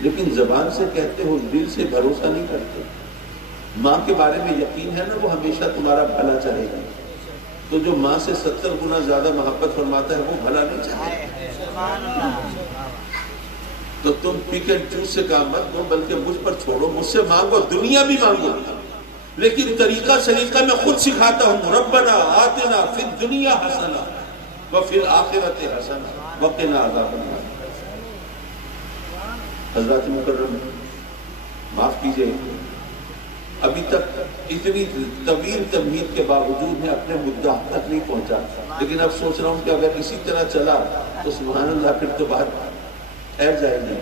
لیکن زبان سے کہتے ہو، دل سے بھروسہ نہیں کرتے۔ ماں کے بارے میں یقین ہے نا، وہ ہمیشہ تمہارا بھلا چاہے گا، تو جو ماں سے 70 گنا زیادہ محبت فرماتا ہے وہ بھلا نہیں چاہے گا؟ تو تم پک اینڈ چوز سے کام مت دو، بلکہ مجھ پر چھوڑو، مجھ سے مانگو، دنیا بھی مانگو، لیکن طریقہ سلیقہ میں خود سکھاتا ہوں۔ ربنا آتنا فی الدنیا حسنہ وفی الآخرۃ حسنہ وقنا عذاب النار۔ حضرات مکرم، معاف کیجئے، ابھی تک اتنی طویل تمہید کے باوجود میں اپنے مدعا تک نہیں پہنچا، لیکن اب سوچ رہا ہوں کہ اگر اسی طرح چلا تو سبحان اللہ پھر تو بات ٹھہر جائے گی۔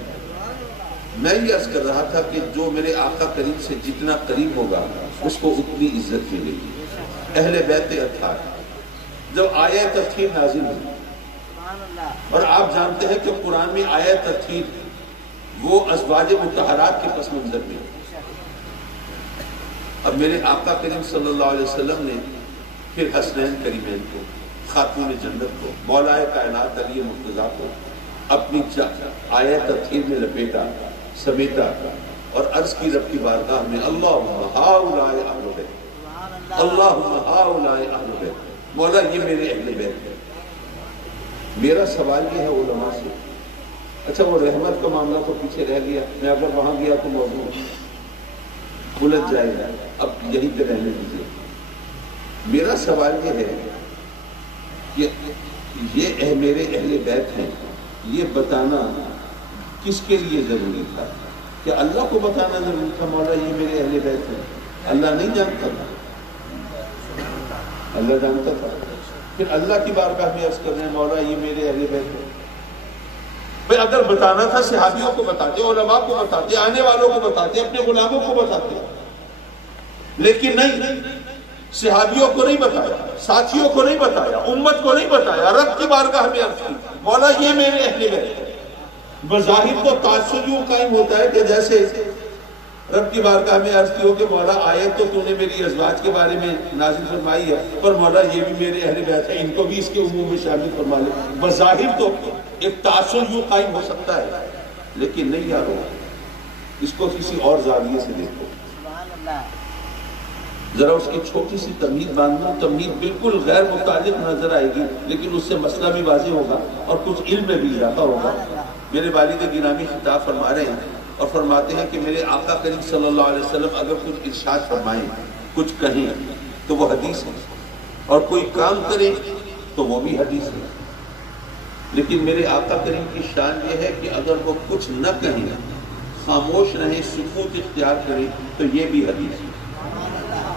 میں یہ عرض کر رہا تھا کہ جو میرے آقا کریم سے جتنا قریب ہوگا اس کو اتنی عزت ملے گی۔ اہل بیت اطہار، جب آیت تطہیر نازل ہوئی، اور آپ جانتے ہیں کہ قرآن میں آیت تطہیر وہ ازواج مطہرات کے پس منظر میں، اب میرے آقا کریم صلی اللہ علیہ وسلم نے پھر حسنین کریمین کو، خاتون جنت کو، مولا کائنات علی مرتضیٰ کو اپنی آیت تطہیر میں لپیٹا، سمیٹا، اور عرض کی رب کی بارگاہ میں، اللہم ہؤلاء اہل بیت، اللہم ہؤلاء اہل بیت، مولا یہ میرے اہل بیت ہے۔ میرا سوال یہ ہے علماء سے، اچھا وہ رحمت کا معاملہ تو پیچھے رہ گیا، میں اگر وہاں گیا تو موضوع الجھ جائے گا، اب یہیں پہ رہنے دیجیے۔ میرا سوال یہ ہے کہ یہ میرے اہل بیت ہیں، یہ بتانا کس کے لیے ضروری تھا؟ کہ اللہ کو بتانا ضروری تھا مولا یہ میرے اہل بیت ہیں؟ اللہ نہیں جانتا تھا؟ اللہ جانتا تھا۔ پھر اللہ کی بارگاہ میں عرض کر رہے ہیں مولا یہ میرے اہل بیت ہیں۔ بھئی اگر بتانا تھا صحابیوں کو بتاتے، علماء کو بتاتے، آنے والوں کو بتاتے، اپنے غلاموں کو بتاتے، لیکن نہیں، صحابیوں کو نہیں بتایا، ساتھیوں کو نہیں بتایا، امت کو نہیں بتایا، رب کی بارگاہ میں عرض کی مولا یہ میرے اہل بیت ہیں۔ بظاہر تو تعصب یوں قائم ہوتا ہے کہ جیسے رب کی بارگاہ میں عرض کی ہو کہ مولا آیت تو تو نے میری ازواج کے بارے میں نازل فرمائی ہے، پر مولا یہ بھی میرے اہل بیت ہیں، ان کو بھی اس کے عموم میں شامل فرما لے۔ بظاہر تو ایک تعصب یوں قائم ہو سکتا ہے، لیکن نہیں یارو، اس کو کسی اور زاویے سے دیکھو، ذرا اس کی چھوٹی سی تمہید باندھنا، تمہید بالکل غیر متعلق نظر آئے گی، لیکن اس سے مسئلہ بھی واضح ہوگا اور کچھ علم میں بھی اضافہ ہوگا۔ میرے والد گرامی خطاب فرما رہے ہیں اور فرماتے ہیں کہ میرے آقا کریم صلی اللہ علیہ وسلم اگر کچھ ارشاد فرمائیں، کچھ کہیں تو وہ حدیث ہے، اور کوئی کام کرے تو وہ بھی حدیث ہے۔ لیکن میرے آقا کریم کی شان یہ ہے کہ اگر وہ کچھ نہ کہیں، خاموش رہیں، سکوت اختیار کریں، تو یہ بھی حدیث ہے،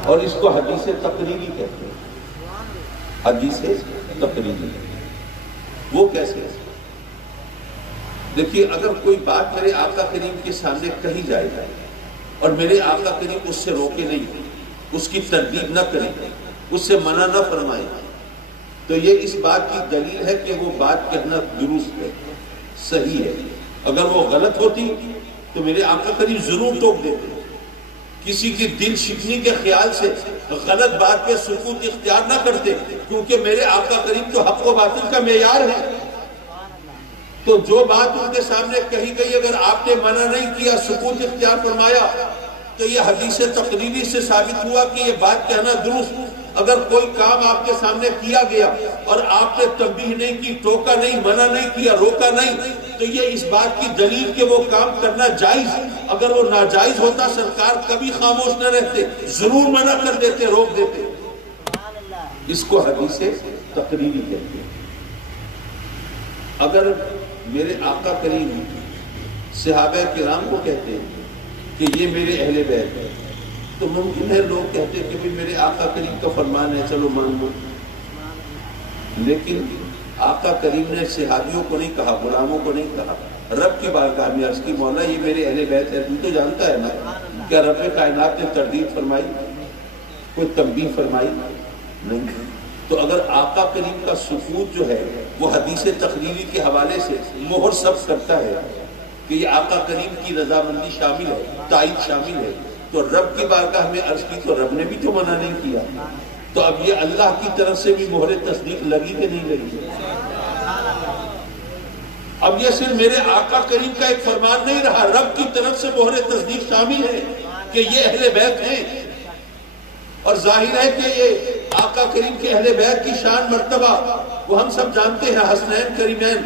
اور اس کو حدیث تقریری کہتے ہیں۔ حدیث تقریری وہ کیسے ہے؟ دیکھیے، اگر کوئی بات میرے آقا کریم کے سامنے کہی جائے اور میرے آقا کریم اس سے روکے نہیں، اس کی تردید نہ کریں، اس سے منع نہ فرمائیں، تو یہ اس بات کی دلیل ہے کہ وہ بات کہنا درست ہے، صحیح ہے۔ اگر وہ غلط ہوتی تو میرے آقا کریم ضرور ٹوک دیتے، کسی کی دل شکنی کے خیال سے غلط بات پہ سکوت اختیار نہ کرتے، کیونکہ میرے آقا کریم تو حق و باطل کا معیار ہے۔ تو جو بات ان کے سامنے کہی گئی، اگر آپ نے منع نہیں کیا، سکوت اختیار فرمایا، تو یہ حدیث تقریری سے ثابت ہوا کہ یہ بات کہنا درست۔ اگر کوئی کام آپ کے سامنے کیا گیا اور آپ نے تنبیہ نہیں کی، ٹوکا نہیں، منع نہیں کیا، روکا نہیں، تو یہ اس بات کی دلیل کہ وہ کام کرنا جائز۔ اگر وہ ناجائز ہوتا سرکار کبھی خاموش نہ رہتے، ضرور منع کر دیتے، روک دیتے۔ اس کو حدیث تقریری کہتے ہیں۔ اگر میرے آقا کریم صحابہ کرام کو کہتے ہیں کہ یہ میرے اہل بیت ہے، تو ممکن ہے لوگ کہتے ہیں کہ بھی میرے آقا کریم کا فرمان ہے، چلو مان لو۔ لیکن آقا کریم نے صحابیوں کو نہیں کہا، غلاموں کو نہیں کہا، رب کی بارگاہ میں عرض کی مولا یہ میرے اہل بیت ہے، تو جانتا ہے نا کیا رب کائنات نے تردید فرمائی، کوئی تنبیہ فرمائی نہیں؟ تو اگر آقا کریم کا سکوت جو ہے وہ حدیث تقریری کے حوالے سے مہر ثبت کرتا ہے کہ یہ آقا کریم کی رضامندی شامل ہے، تائید شامل ہے، تو رب کی بارگاہ میں عرض کی تو رب نے بھی تو منع نہیں کیا، تو اب یہ اللہ کی طرف سے بھی مہر تصدیق لگی کہ نہیں لگی؟ اب یہ صرف میرے آقا کریم کا ایک فرمان نہیں رہا، رب کی طرف سے مہر تصدیق شامل ہے کہ یہ اہل بیت ہیں، اور ظاہر ہے کہ یہ آقا کریم کے اہل بیت کی شان مرتبہ وہ ہم سب جانتے ہیں، حسنین کریمین،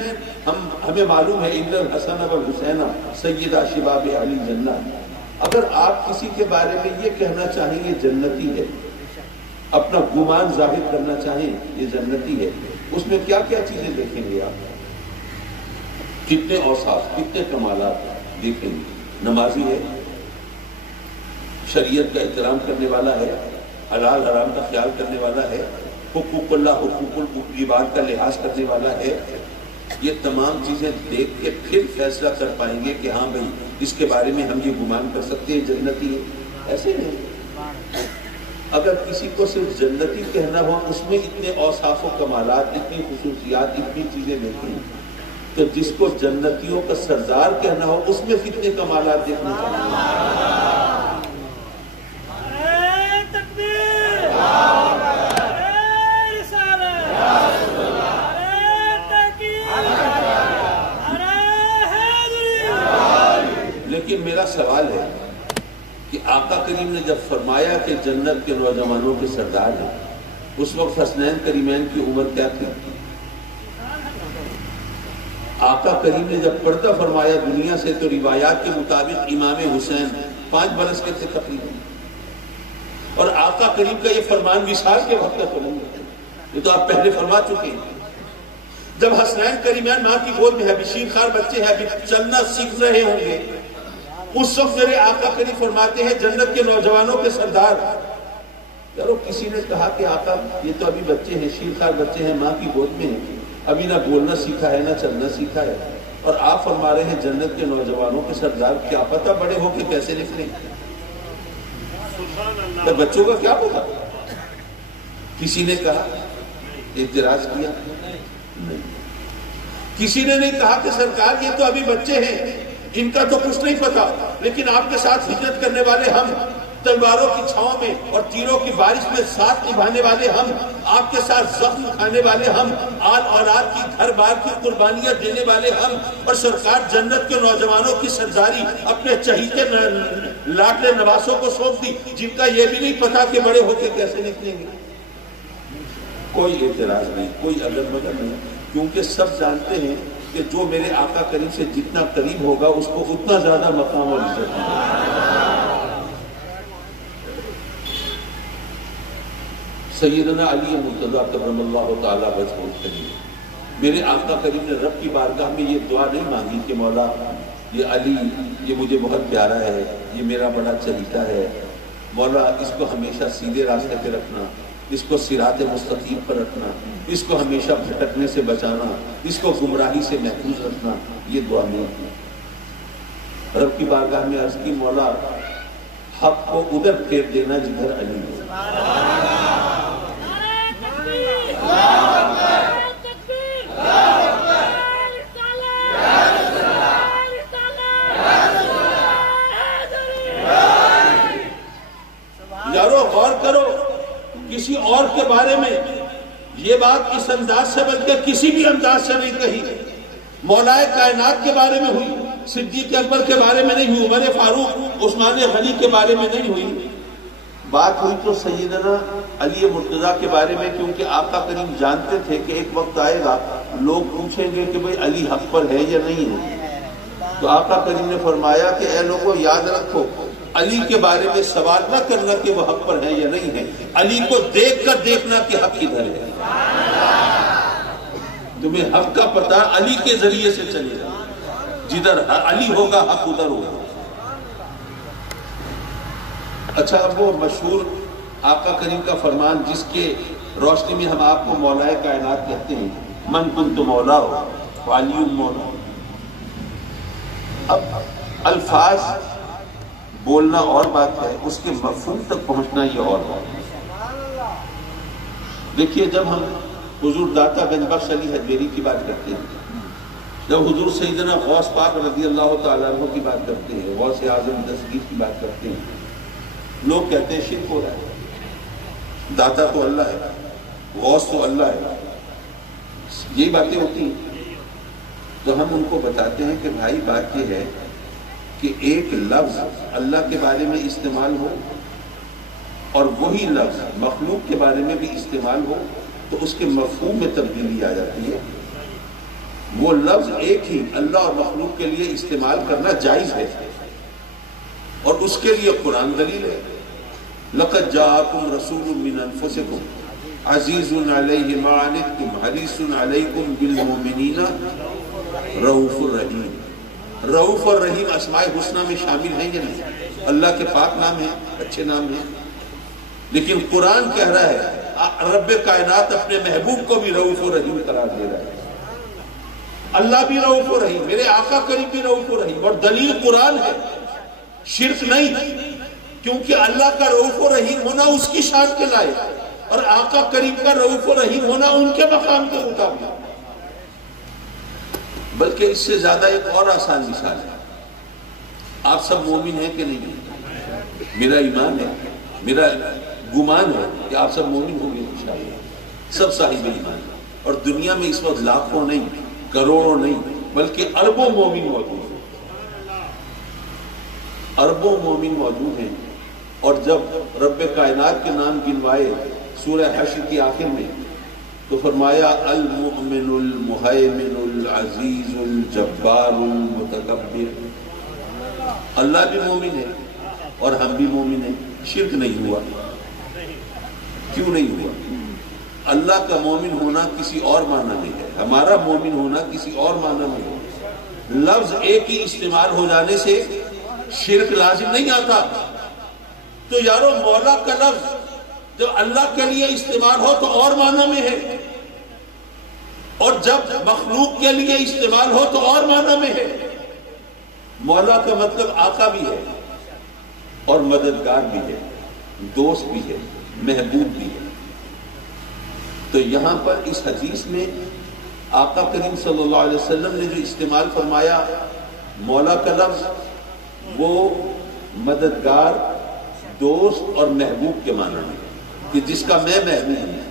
ہمیں معلوم ہے ان الحسن والحسین سیدہ شباب علی جنہ۔ اگر آپ کسی کے بارے میں یہ کہنا چاہیں یہ جنتی ہے، اپنا گمان ظاہر کرنا چاہیں یہ جنتی ہے، اس میں کیا کیا چیزیں دیکھیں گے آپ؟ کتنے اوصاف، کتنے کمالات دیکھیں گے؟ نمازی ہے، شریعت کا احترام کرنے والا ہے، حلال حرام کا خیال کرنے والا ہے، حقوق اللہ حقوق العباد کا لحاظ کرنے والا ہے۔ یہ تمام چیزیں دیکھ کے پھر فیصلہ کر پائیں گے کہ ہاں بھائی اس کے بارے میں ہم یہ گمان کر سکتے ہیں جنتی ہے، ایسے نہیں۔ اگر کسی کو صرف جنتی کہنا ہو اس میں اتنے اوصاف و کمالات، اتنی خصوصیات، اتنی چیزیں دیکھیں، تو جس کو جنتیوں کا سردار کہنا ہو اس میں کتنے کمالات دیکھنے چاہیے؟ لیکن میرا سوال ہے کہ آقا کریم نے جب فرمایا کہ جنت کے نوجوانوں کے سردار ہیں، اس وقت حسنین کریمین کی عمر کیا تھی؟ آقا کریم نے جب پردہ فرمایا دنیا سے تو روایات کے مطابق امام حسین 5 برس کے تھے تقریباً، اور آقا کریم کا یہ فرمان وصال کے وقت تو نہیں ہے، یہ تو آپ پہلے فرما چکے ہیں۔ جب حسنین کریمین ماں کی گود میں ہے، ابھی شیر خار بچے ہیں، ابھی چلنا سیکھ رہے ہوں گے، اس وقت میرے آقا کریم فرماتے ہیں جنت کے نوجوانوں کے سردار۔ یارو کسی نے کہا کہ آقا یہ تو ابھی بچے ہیں، شیر خار بچے ہیں، ماں کی گود میں ہیں، ابھی نہ بولنا سیکھا ہے نہ چلنا سیکھا ہے، اور آپ فرما رہے ہیں جنت کے نوجوانوں کے سردار، کیا پتہ بڑے ہو کے کیسے نکلیں؟ تو بچوں کا کیا پتا؟ کسی نے کہا، اعتراض کیا؟ نہیں۔ کسی نے نہیں کہا کہ سرکار یہ تو ابھی بچے ہیں، ان کا تو کچھ نہیں پتا، لیکن آپ کے ساتھ ہجرت کرنے والے ہم، تلواروں کی چھاؤں میں اور تیروں کی بارش میں ساتھ نبھانے والے ہم، آپ کے ساتھ زخم کھانے والے ہم، آل اولاد کی گھر بار کی قربانیاں دینے والے ہم، اور سرکار جنت کے نوجوانوں کی سرداری اپنے چہیتے لاڈلے نواسوں کو سونپ دی، جن کا یہ بھی نہیں پتا کہ بڑے ہو کے کیسے نکلیں گے۔ کوئی اعتراض نہیں، کوئی اگر مگر نہیں، کیونکہ سب جانتے ہیں کہ جو میرے آقا کریم سے جتنا قریب ہوگا اس کو اتنا زیادہ مقام اور عزت ہے۔ سیدنا علی مرتضیٰ کرم اللہ تعالیٰ وجہہ الکریم، میرے آقا کریم نے رب کی بارگاہ میں یہ دعا نہیں مانگی کہ مولا یہ علی یہ مجھے بہت پیارا ہے، یہ میرا بڑا چہیتا ہے، مولا اس کو ہمیشہ سیدھے راستے پہ رکھنا، اس کو صراط مستقیم پر رکھنا، اس کو ہمیشہ بھٹکنے سے بچانا، اس کو گمراہی سے محفوظ رکھنا، یہ دعا نہیں کی۔ رب کی بارگاہ میں عرض کی مولا حق کو ادھر پھیر دینا جدھر علی ہے۔ یارو غور کرو، کسی اور کے بارے میں یہ بات اس انداز سے بلکہ کسی بھی انداز سے نہیں کہی، مولا کائنات کے بارے میں ہوئی، صدیق اکبر کے بارے میں نہیں ہوئی، عمر فاروق عثمان غنی کے بارے میں نہیں ہوئی، بات ہوئی تو سیدنا علی مرتضیٰ کے بارے میں، کیونکہ آقا کریم جانتے تھے کہ ایک وقت آئے گا لوگ پوچھیں گے کہ بھئی علی حق پر ہے یا نہیں ہے، تو آقا کریم نے فرمایا کہ اے لوگوں یاد رکھو علی کے بارے میں سوال نہ کرنا کہ وہ حق پر ہے یا نہیں ہے، علی کو دیکھ کر دیکھنا کہ حق کدھر ہے۔ تمہیں حق کا پتہ علی کے ذریعے سے چلے گا، جدھر علی ہوگا حق ادھر ہوگا۔ اچھا اب وہ مشہور آقا کریم کا فرمان جس کے روشنی میں ہم آپ کو مولا کائنات کہتے ہیں، من کنت مولا ہو علی مولا، اب الفاظ بولنا اور بات ہے، اس کے مفہوم تک پہنچنا یہ اور بات ہے۔ دیکھیے جب ہم حضور داتا گنج بخش علی حجویری کی بات کرتے ہیں، جب حضور سیدنا غوث پاک رضی اللہ تعالیٰ عنہ کی بات کرتے ہیں، غوث اعظم دستگیر کی بات کرتے ہیں، لوگ کہتے ہیں شرک ہو رہا ہے، داتا تو اللہ ہے، غوث تو اللہ ہے، یہی باتیں ہوتی ہیں۔ تو ہم ان کو بتاتے ہیں کہ بھائی بات یہ ہے کہ ایک لفظ اللہ کے بارے میں استعمال ہو اور وہی لفظ مخلوق کے بارے میں بھی استعمال ہو تو اس کے مفہوم میں تبدیلی آ جاتی ہے۔ وہ لفظ ایک ہی اللہ اور مخلوق کے لیے استعمال کرنا جائز ہے، اور اس کے لیے قرآن دلیل ہے۔ لَقَدْ جَاءَكُمْ رَسُولٌ مِّنْ أَنفُسِكُمْ عَزِيزٌ عَلَيْهِ مَا عَنِتُّمْ حَرِيصٌ عَلَيْكُمْ بِالْمُؤْمِنِينَ رؤوف الرحیم۔ رؤوف اور رحیم اسماء حسنہ میں شامل ہیں یا نہیں؟ اللہ کے پاک نام ہیں، اچھے نام ہیں، لیکن قرآن کہہ رہا ہے رب کائنات اپنے محبوب کو بھی رؤوف و رحیم قرار دے رہا ہے۔ اللہ بھی رؤوف و رحیم، میرے آقا کریم بھی رؤوف و رحیم، اور دلیل قرآن ہے، شرک نہیں، کیونکہ اللہ کا رؤوف و رحیم ہونا اس کی شان کے لائق اور آقا کریم کا رؤوف و رحیم ہونا ان کے مقام کے مطابق۔ بلکہ اس سے زیادہ ایک اور آسان مثال ہے، آپ سب مومن ہیں کہ نہیں؟ میرا ایمان ہے، میرا گمان ہے کہ آپ سب مومن ہوں گے انشاءاللہ، سب صاحب ایمان ہیں، اور دنیا میں اس وقت لاکھوں نہیں، کروڑوں نہیں، بلکہ اربوں مومن موجود ہیں، اربوں مومن موجود ہیں۔ اور جب رب کائنات کے نام گنوائے سورہ حشر کی آخر میں تو فرمایا المؤمن المہیمن العزیز الجبار المتکبر، اللہ بھی مومن ہے اور ہم بھی مومن ہیں، شرک نہیں ہوا۔ کیوں نہیں ہوا؟ اللہ کا مومن ہونا کسی اور معنی میں ہے، ہمارا مومن ہونا کسی اور معنی میں ہے۔ لفظ ایک ہی استعمال ہو جانے سے شرک لازم نہیں آتا۔ تو یارو مولا کا لفظ جب اللہ کے لیے استعمال ہو تو اور معنی میں ہے، اور جب مخلوق کے لیے استعمال ہو تو اور معنی میں ہے۔ مولا کا مطلب آقا بھی ہے اور مددگار بھی ہے، دوست بھی ہے، محبوب بھی ہے۔ تو یہاں پر اس حدیث میں آقا کریم صلی اللہ علیہ وسلم نے جو استعمال فرمایا مولا کا لفظ، وہ مددگار، دوست اور محبوب کے معنی میں، کہ جس کا میں محبوب ہوں،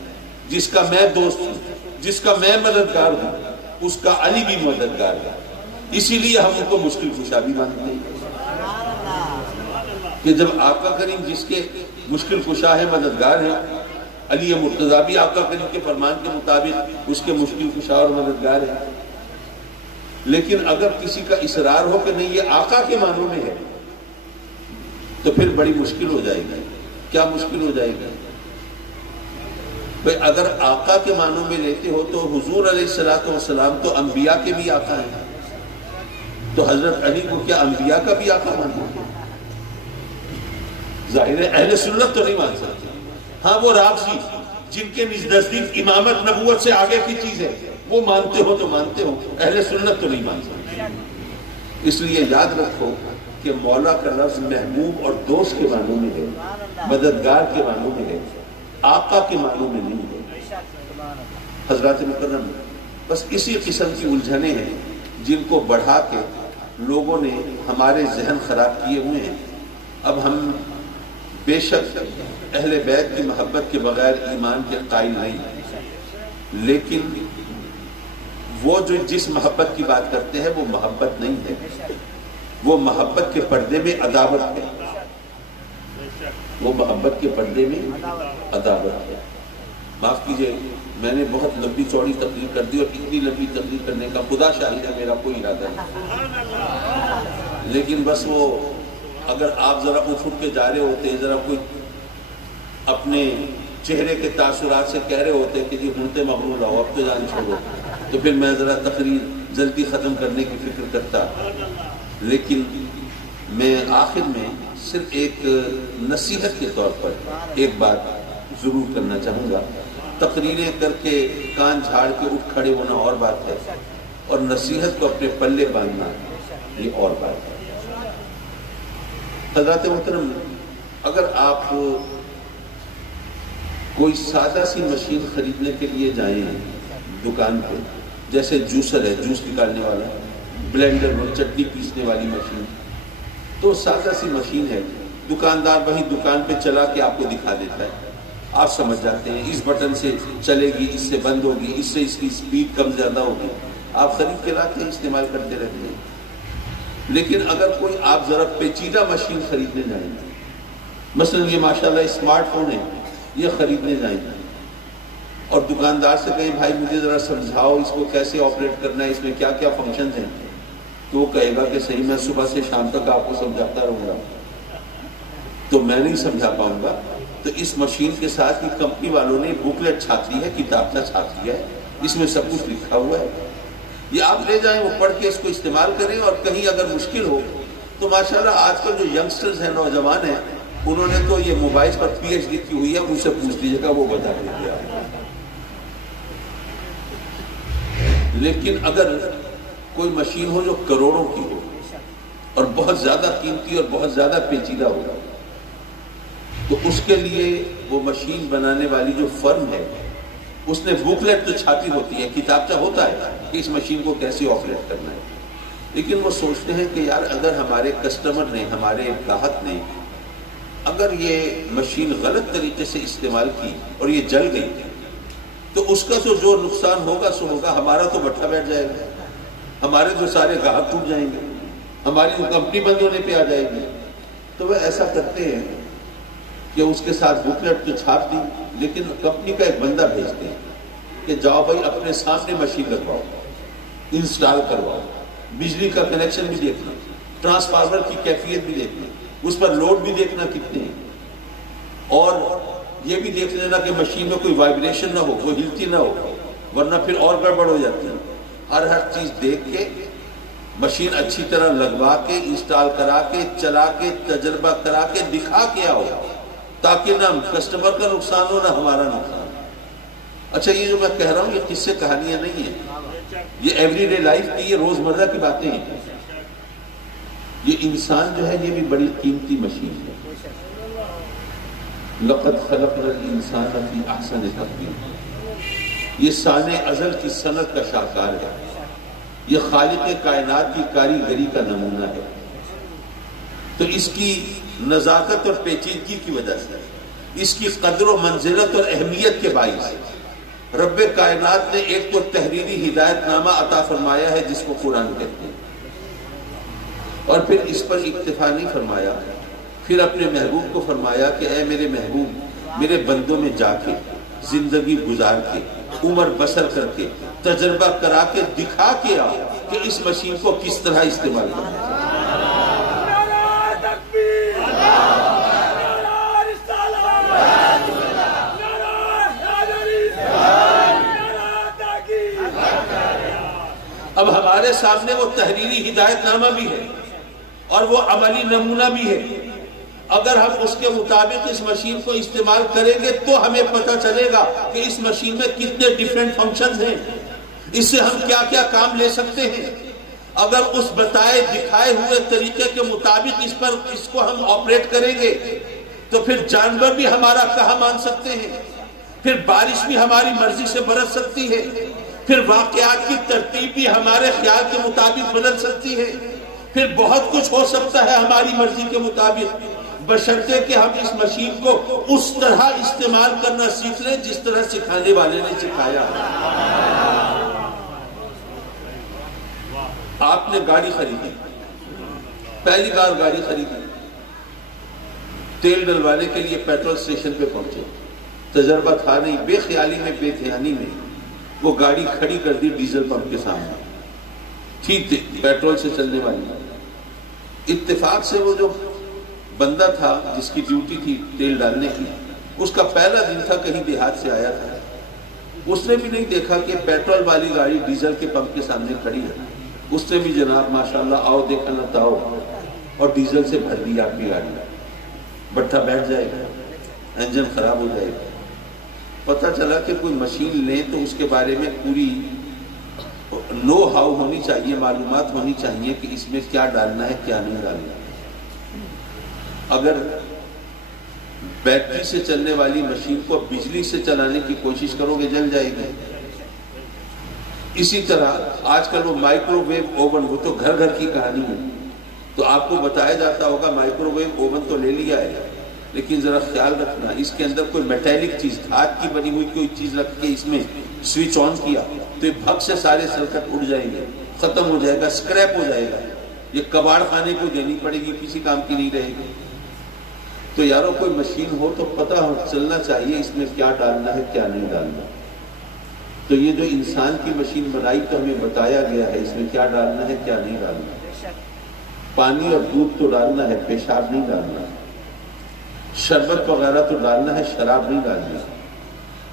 جس کا میں دوست ہوں، جس کا میں مددگار ہوں، اس کا علی بھی مددگار ہے۔ اسی لیے ہم ان کو مشکل کشا بھی مانتے ہیں کہ جب آقا کریم جس کے مشکل کشا ہے، مددگار ہے، علی مرتضیٰ بھی آقا کریم کے فرمان کے مطابق اس کے مشکل کشا اور مددگار ہے۔ لیکن اگر کسی کا اصرار ہو کہ نہیں یہ آقا کے معنوں میں ہے تو پھر بڑی مشکل ہو جائے گی۔ کیا مشکل ہو جائے گی؟ بھئی اگر آقا کے معنوں میں لیتے ہو تو حضور علیہ السلام تو انبیاء کے بھی آقا ہیں، تو حضرت علی کو کیا انبیاء کا بھی آقا مانتے ہیں؟ ظاہر ہے اہل سنت تو نہیں مان سکتے۔ ہاں وہ رافضی جن کے نزدیک امامت نبوت سے آگے کی چیز ہے وہ مانتے ہو تو مانتے ہو، اہل سنت تو نہیں مان سکتے۔ اس لیے یاد رکھو کہ مولا کا لفظ محبوب اور دوست کے معنوں میں ہے، مددگار کے معنوں میں ہے، آقا کے معنوں میں نہیں ہے۔ حضرات مکرم، بس اسی قسم کی الجھنیں ہیں جن کو بڑھا کے لوگوں نے ہمارے ذہن خراب کیے ہوئے ہیں۔ اب ہم بے شک اہل بیت کی محبت کے بغیر ایمان کے قائل نہیں، لیکن وہ جو جس محبت کی بات کرتے ہیں وہ محبت نہیں ہے، وہ محبت کے پردے میں عداوت ہے، وہ محبت کے پردے میں عداوت ہے۔ معاف کیجئے، میں نے بہت لمبی چوڑی تقریر کر دی، اور اتنی لمبی تقریر کرنے کا خدا شاہد ہے میرا کوئی ارادہ نہیں، لیکن بس وہ اگر آپ ذرا اٹھ کے جا رہے ہوتے، ذرا کوئی اپنے چہرے کے تاثرات سے کہہ رہے ہوتے کہ جی ہنتے مغرور رہو، اب تو جان چھوڑو، تو پھر میں ذرا تقریر جلدی ختم کرنے کی فکر کرتا۔ لیکن میں آخر میں صرف ایک نصیحت کے طور پر ایک بات ضرور کرنا چاہوں گا۔ تقریریں کر کے کان جھاڑ کے اٹھ کھڑے ہونا اور بات ہے، اور نصیحت کو اپنے پلے باندھنا یہ اور بات ہے۔ حضرات محترم، اگر آپ کوئی سادہ سی مشین خریدنے کے لیے جائیں دکان پہ، جیسے جوسر ہے، جوس نکالنے والا، بلینڈر میں چٹنی پیسنے والی مشین، تو سادہ سی مشین ہے، دکاندار وہی دکان پہ چلا کے آپ کو دکھا دیتا ہے، آپ سمجھ جاتے ہیں اس بٹن سے چلے گی، اس سے بند ہوگی، اس سے اس کی سپیڈ کم زیادہ ہوگی، آپ خرید کے لاتے ہیں، استعمال کرتے رہتے ہیں۔ لیکن اگر کوئی آپ ذرا پیچیدہ مشین خریدنے جائیں، مثلا یہ ماشاءاللہ اسمارٹ فون ہے، یہ خریدنے جائیں اور دکاندار سے کہیں بھائی مجھے ذرا سمجھاؤ اس کو کیسے آپریٹ کرنا ہے، اس میں کیا کیا فنکشن ہیں، تو وہ کہے گا کہ صحیح میں صبح سے شام تک آپ کو سمجھاتا رہوں گا تو میں نہیں سمجھا پاؤں گا۔ تو اس مشین کے ساتھ ہی کمپنی والوں نے بکلیٹ چھاپ لی ہے، کتابچہ چھاپ لیا ہے، اس میں سب کچھ لکھا ہوا ہے، یہ آپ لے جائیں، وہ پڑھ کے اس کو استعمال کریں، اور کہیں اگر مشکل ہو تو ماشاءاللہ آج کل جو ینگسٹرز ہیں، نوجوان ہیں، انہوں نے تو یہ موبائل پر پی ایچ ڈی کی ہوئی ہے، ان سے پوچھ لیجیے گا، وہ بتا دیجیے۔ لیکن اگر کوئی مشین ہو جو کروڑوں کی ہو اور بہت زیادہ قیمتی اور بہت زیادہ پیچیدہ ہو، تو اس کے لیے وہ مشین بنانے والی جو فرم ہے اس نے بکلیٹ تو چھاپی ہوتی ہے، کتابچہ ہوتا ہے کہ اس مشین کو کیسے آپریٹ کرنا ہے، لیکن وہ سوچتے ہیں کہ یار اگر ہمارے کسٹمر نے، ہمارے گاہک نے اگر یہ مشین غلط طریقے سے استعمال کی اور یہ جل گئی تو اس کا تو جو نقصان ہوگا سو ہوگا، ہمارا تو بٹھا بیٹھ جائے گا، ہمارے جو سارے گاہک ٹوٹ جائیں گے، ہماری کمپنی بند ہونے پہ آ جائے گی۔ تو وہ ایسا کرتے ہیں کہ اس کے ساتھ بکلیٹ تو چھاپ دی، لیکن کمپنی کا ایک بندہ بھیجتے ہیں کہ جاؤ بھائی اپنے سامنے مشین لگواؤ، انسٹال کرواؤ، بجلی کا کنیکشن بھی دیکھنا، ٹرانسفارمر کی کیفیت بھی دیکھنا، اس پر لوڈ بھی دیکھنا کتنے ہیں، اور یہ بھی دیکھ لینا کہ مشین میں کوئی وائبریشن نہ ہو، وہ ہلتی نہ ہو، ورنہ پھر اور گڑبڑ ہو جاتی ہے۔ ہر چیز دیکھ کے مشین اچھی طرح لگوا کے، انسٹال کرا کے، چلا کے، تجربہ کرا کے دکھا کے آؤ، تاکہ نہ کسٹمر کا نقصان ہو نہ ہمارا نقصان۔ اچھا، یہ جو میں کہہ رہا ہوں یہ قصے کہانیاں نہیں ہیں، یہ ایوری ڈے لائف کی، یہ روزمرہ کی باتیں ہیں۔ یہ انسان جو ہے یہ بھی بڑی قیمتی مشین ہے۔ لقد خلقنا الانسان فی احسن تقویم، یہ سانع ازل کی صنعت کا شاہکار ہے، یہ خالق کائنات کی کاریگری کا نمونہ ہے۔ تو اس کی نزاکت اور پیچیدگی کی وجہ سے، اس کی قدر و منزلت اور اہمیت کے باعث رب کائنات نے ایک تو تحریری ہدایت نامہ عطا فرمایا ہے جس کو قرآن کہتے ہیں، اور پھر اس پر اکتفا نہیں فرمایا، پھر اپنے محبوب کو فرمایا کہ اے میرے محبوب، میرے بندوں میں جا کے زندگی گزار کے، عمر بسر کر کے، تجربہ کرا کے دکھا کے آؤ کہ اس مشین کو کس طرح استعمال کرنا ہے۔ اب ہمارے سامنے وہ تحریری ہدایت نامہ بھی ہے اور وہ عملی نمونہ بھی ہے، اگر ہم اس کے مطابق اس مشین کو استعمال کریں گے تو ہمیں پتہ چلے گا کہ اس مشین میں کتنے ڈیفرنٹ فنکشنز ہیں، اس سے ہم کیا کیا کام لے سکتے ہیں۔ اگر اس بتائے دکھائے ہوئے طریقے کے مطابق اس کو ہم آپریٹ کریں گے تو پھر جانور بھی ہمارا کہا مان سکتے ہیں، پھر بارش بھی ہماری مرضی سے برس سکتی ہے، پھر واقعات کی ترتیب بھی ہمارے خیال کے مطابق بدل سکتی ہے، پھر بہت کچھ ہو سکتا ہے ہماری مرضی کے مطابق، بشرطے کہ ہم اس مشین کو اس طرح استعمال کرنا سیکھ لیں جس طرح سکھانے والے نے سکھایا۔ آپ نے گاڑی خریدی، پہلی بار گاڑی خریدی، تیل ڈلوانے کے لیے پیٹرول اسٹیشن پہ پہنچے، تجربہ تھا نہیں، بے خیالی میں، بے دھیانی میں وہ گاڑی کھڑی کر دی ڈیزل پمپ کے سامنے، ٹھیک تھی پیٹرول سے چلنے والی، اتفاق سے وہ جو بندہ تھا جس کی ڈیوٹی تھی تیل ڈالنے کی، اس کا پہلا دن تھا، کہیں دیہات سے آیا تھا، اس نے بھی نہیں دیکھا کہ پیٹرول والی گاڑی ڈیزل کے پمپ کے سامنے کھڑی ہے، اس نے بھی جناب ماشاءاللہ آؤ دیکھا نہ تاؤ اور ڈیزل سے بھر دی آپ کی گاڑی، بٹھا بیٹھ جائے گا، انجن خراب ہو جائے گا۔ پتہ چلا کہ کوئی مشین لیں تو اس کے بارے میں پوری نو ہاؤ ہونی چاہیے، معلومات ہونی چاہیے کہ اس میں کیا ڈالنا ہے کیا نہیں ڈالنا ہے۔ اگر بیٹری سے چلنے والی مشین کو بجلی سے چلانے کی کوشش کرو گے جل جائے گی۔ اسی طرح آج کل وہ مائکرو ویو اوون، وہ تو گھر گھر کی کہانی ہے، تو آپ کو بتایا جاتا ہوگا مائکرو ویو اوون تو لے لیا ہے، لیکن ذرا خیال رکھنا اس کے اندر کوئی میٹیلک چیز، ہاتھ کی بنی ہوئی کوئی چیز رکھ کے اس میں سوئچ آن کیا تو یہ بھگ سے سارے سرکٹ اڑ جائیں گے، ختم ہو جائے گا، اسکریپ ہو جائے گا، یہ کباڑ خانے کو دینی پڑے گی، کسی کام کی نہیں رہے گی۔ تو یارو کوئی مشین ہو تو پتہ چلنا چاہیے اس میں کیا ڈالنا ہے کیا نہیں ڈالنا۔ تو یہ جو انسان کی مشین بنائی تو ہمیں بتایا گیا ہے اس میں کیا ڈالنا ہے کیا نہیں ڈالنا۔ پانی اور دودھ تو ڈالنا ہے، پیشاب نہیں ڈالنا، شربت وغیرہ تو ڈالنا ہے، شراب نہیں ڈالنی،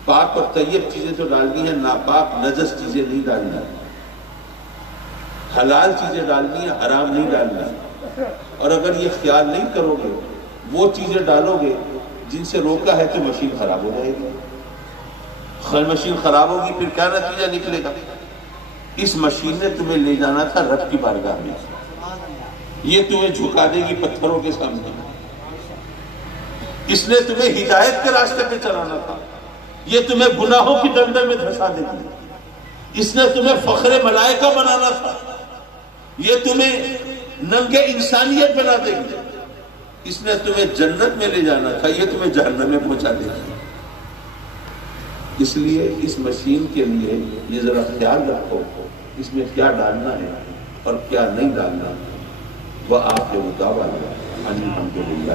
پاک اور طیب چیزیں تو ڈالنی ہے، ناپاک نجس چیزیں نہیں ڈالنا، حلال چیزیں ڈالنی ہے، حرام نہیں ڈالنا۔ اور اگر یہ خیال نہیں کرو گے، وہ چیزیں ڈالو گے جن سے روکا ہے تو مشین خراب ہو جائے گی۔ مشین خراب ہوگی پھر کیا نتیجہ نکلے گا؟ اس مشین نے تمہیں لے جانا تھا رب کی بارگاہ میں، یہ تمہیں جھکا دے گی پتھروں کے سامنے۔ اس نے تمہیں ہدایت کے راستے پہ چلانا تھا، یہ تمہیں گناہوں کی دلدل میں دھسا دے گی۔ اس نے تمہیں فخر ملائکہ بنانا تھا، یہ تمہیں ننگے انسانیت بنا دے گی۔ اس نے تمہیں جنت میں لے جانا تھا، یہ تمہیں جہنم میں پہنچا دے گی۔ اس لیے اس مشین کے لیے یہ ذرا خیال رکھو اس میں کیا ڈالنا ہے اور کیا نہیں ڈالنا۔ وہ آپ کے مطابق الحمدللہ۔